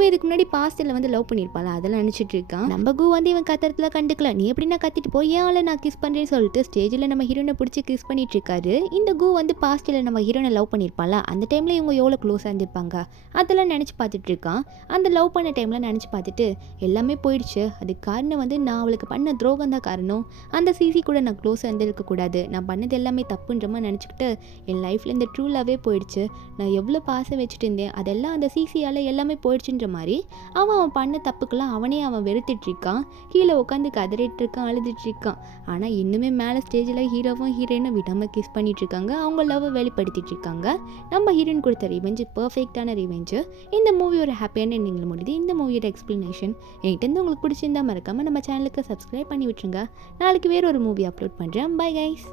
இதுக்கு முன்னாடி பாஸ்டில் வந்து லவ் பண்ணியிருப்பாள், அதெல்லாம் நினச்சிட்டு இருக்கான். நம்ம கூ வந்து இவன் கத்துறதுல கண்டுக்கல. நீ எப்படின்னா கத்திட்டு போய் ஏன் நான் கிஸ் பண்ணுறேன்னு சொல்லிட்டு ஸ்டேஜில் நம்ம ஹீரோனை பிடிச்சி கிஸ் பண்ணிட்டு இருக்காரு. இந்த கூ வந்து பாஸ்டில் நம்ம ஹீரோனை லவ் பண்ணியிருப்பாள், அந்த டைமில் இவங்க எவ்வளோ க்ளோஸாக இருந்திருப்பாங்க அதெல்லாம் நினச்சி பார்த்துட்டு இருக்கான். அந்த லவ் பண்ண டைமில் நினச்சி பார்த்துட்டு எல்லாமே போயிடுச்சு, அதுக்கு காரணம் வந்து நான் அவளுக்கு பண்ண துரோகம் தான் காரணம், அந்த சிசி கூட நான் க்ளோஸாக இருந்திருக்கக்கூடாது, நான் பண்ணது எல்லாமே தப்புன்ற மாதிரி நினச்சிக்கிட்டு என் லைஃப்பில் இந்த ட்ரூ லவ்வே போயிடுச்சு, நான் எவ்வளோ பாசம் வச்சுட்டு இருந்தேன் அதெல்லாம் அந்த சிசியால் எல்லாமே போயிடுச்சுன்ற மாதிரி அவன் பண்ண தப்புக்கெல்லாம் அவன் வெறுத்துட்டு இருக்கான். கீழே உட்காந்து கதறிட்டு இருக்கான், அழுதுட்டு இருக்கான். ஆனால் இன்னுமே மேலே ஸ்டேஜில் ஹீரோவும் ஹீரோயினும் விடாமல் கிஸ் பண்ணிட்டு இருக்காங்க, அவங்க லவ்வை வெளிப்படுத்திட்டு இருக்காங்க. நம்ம ஹீரோயின் கொடுத்த ரிவெஞ்சு பர்ஃபெக்டான ரிவெஞ்சு. இந்த மூவி ஒரு ஹாப்பியான எண்டிங்கில் முடியுது. இந்த மூவியோட எக்ஸ்பிளனேஷன் என்கிட்ட உங்களுக்கு பிடிச்சிருந்தா மறக்காமல் நம்ம சேனலுக்கு சப்ஸ்கிரைப் பண்ணி விட்டுருங்க. நாளைக்கு வேறு ஒரு மூவி அப்லோட் பண்ணுறேன். Bye guys.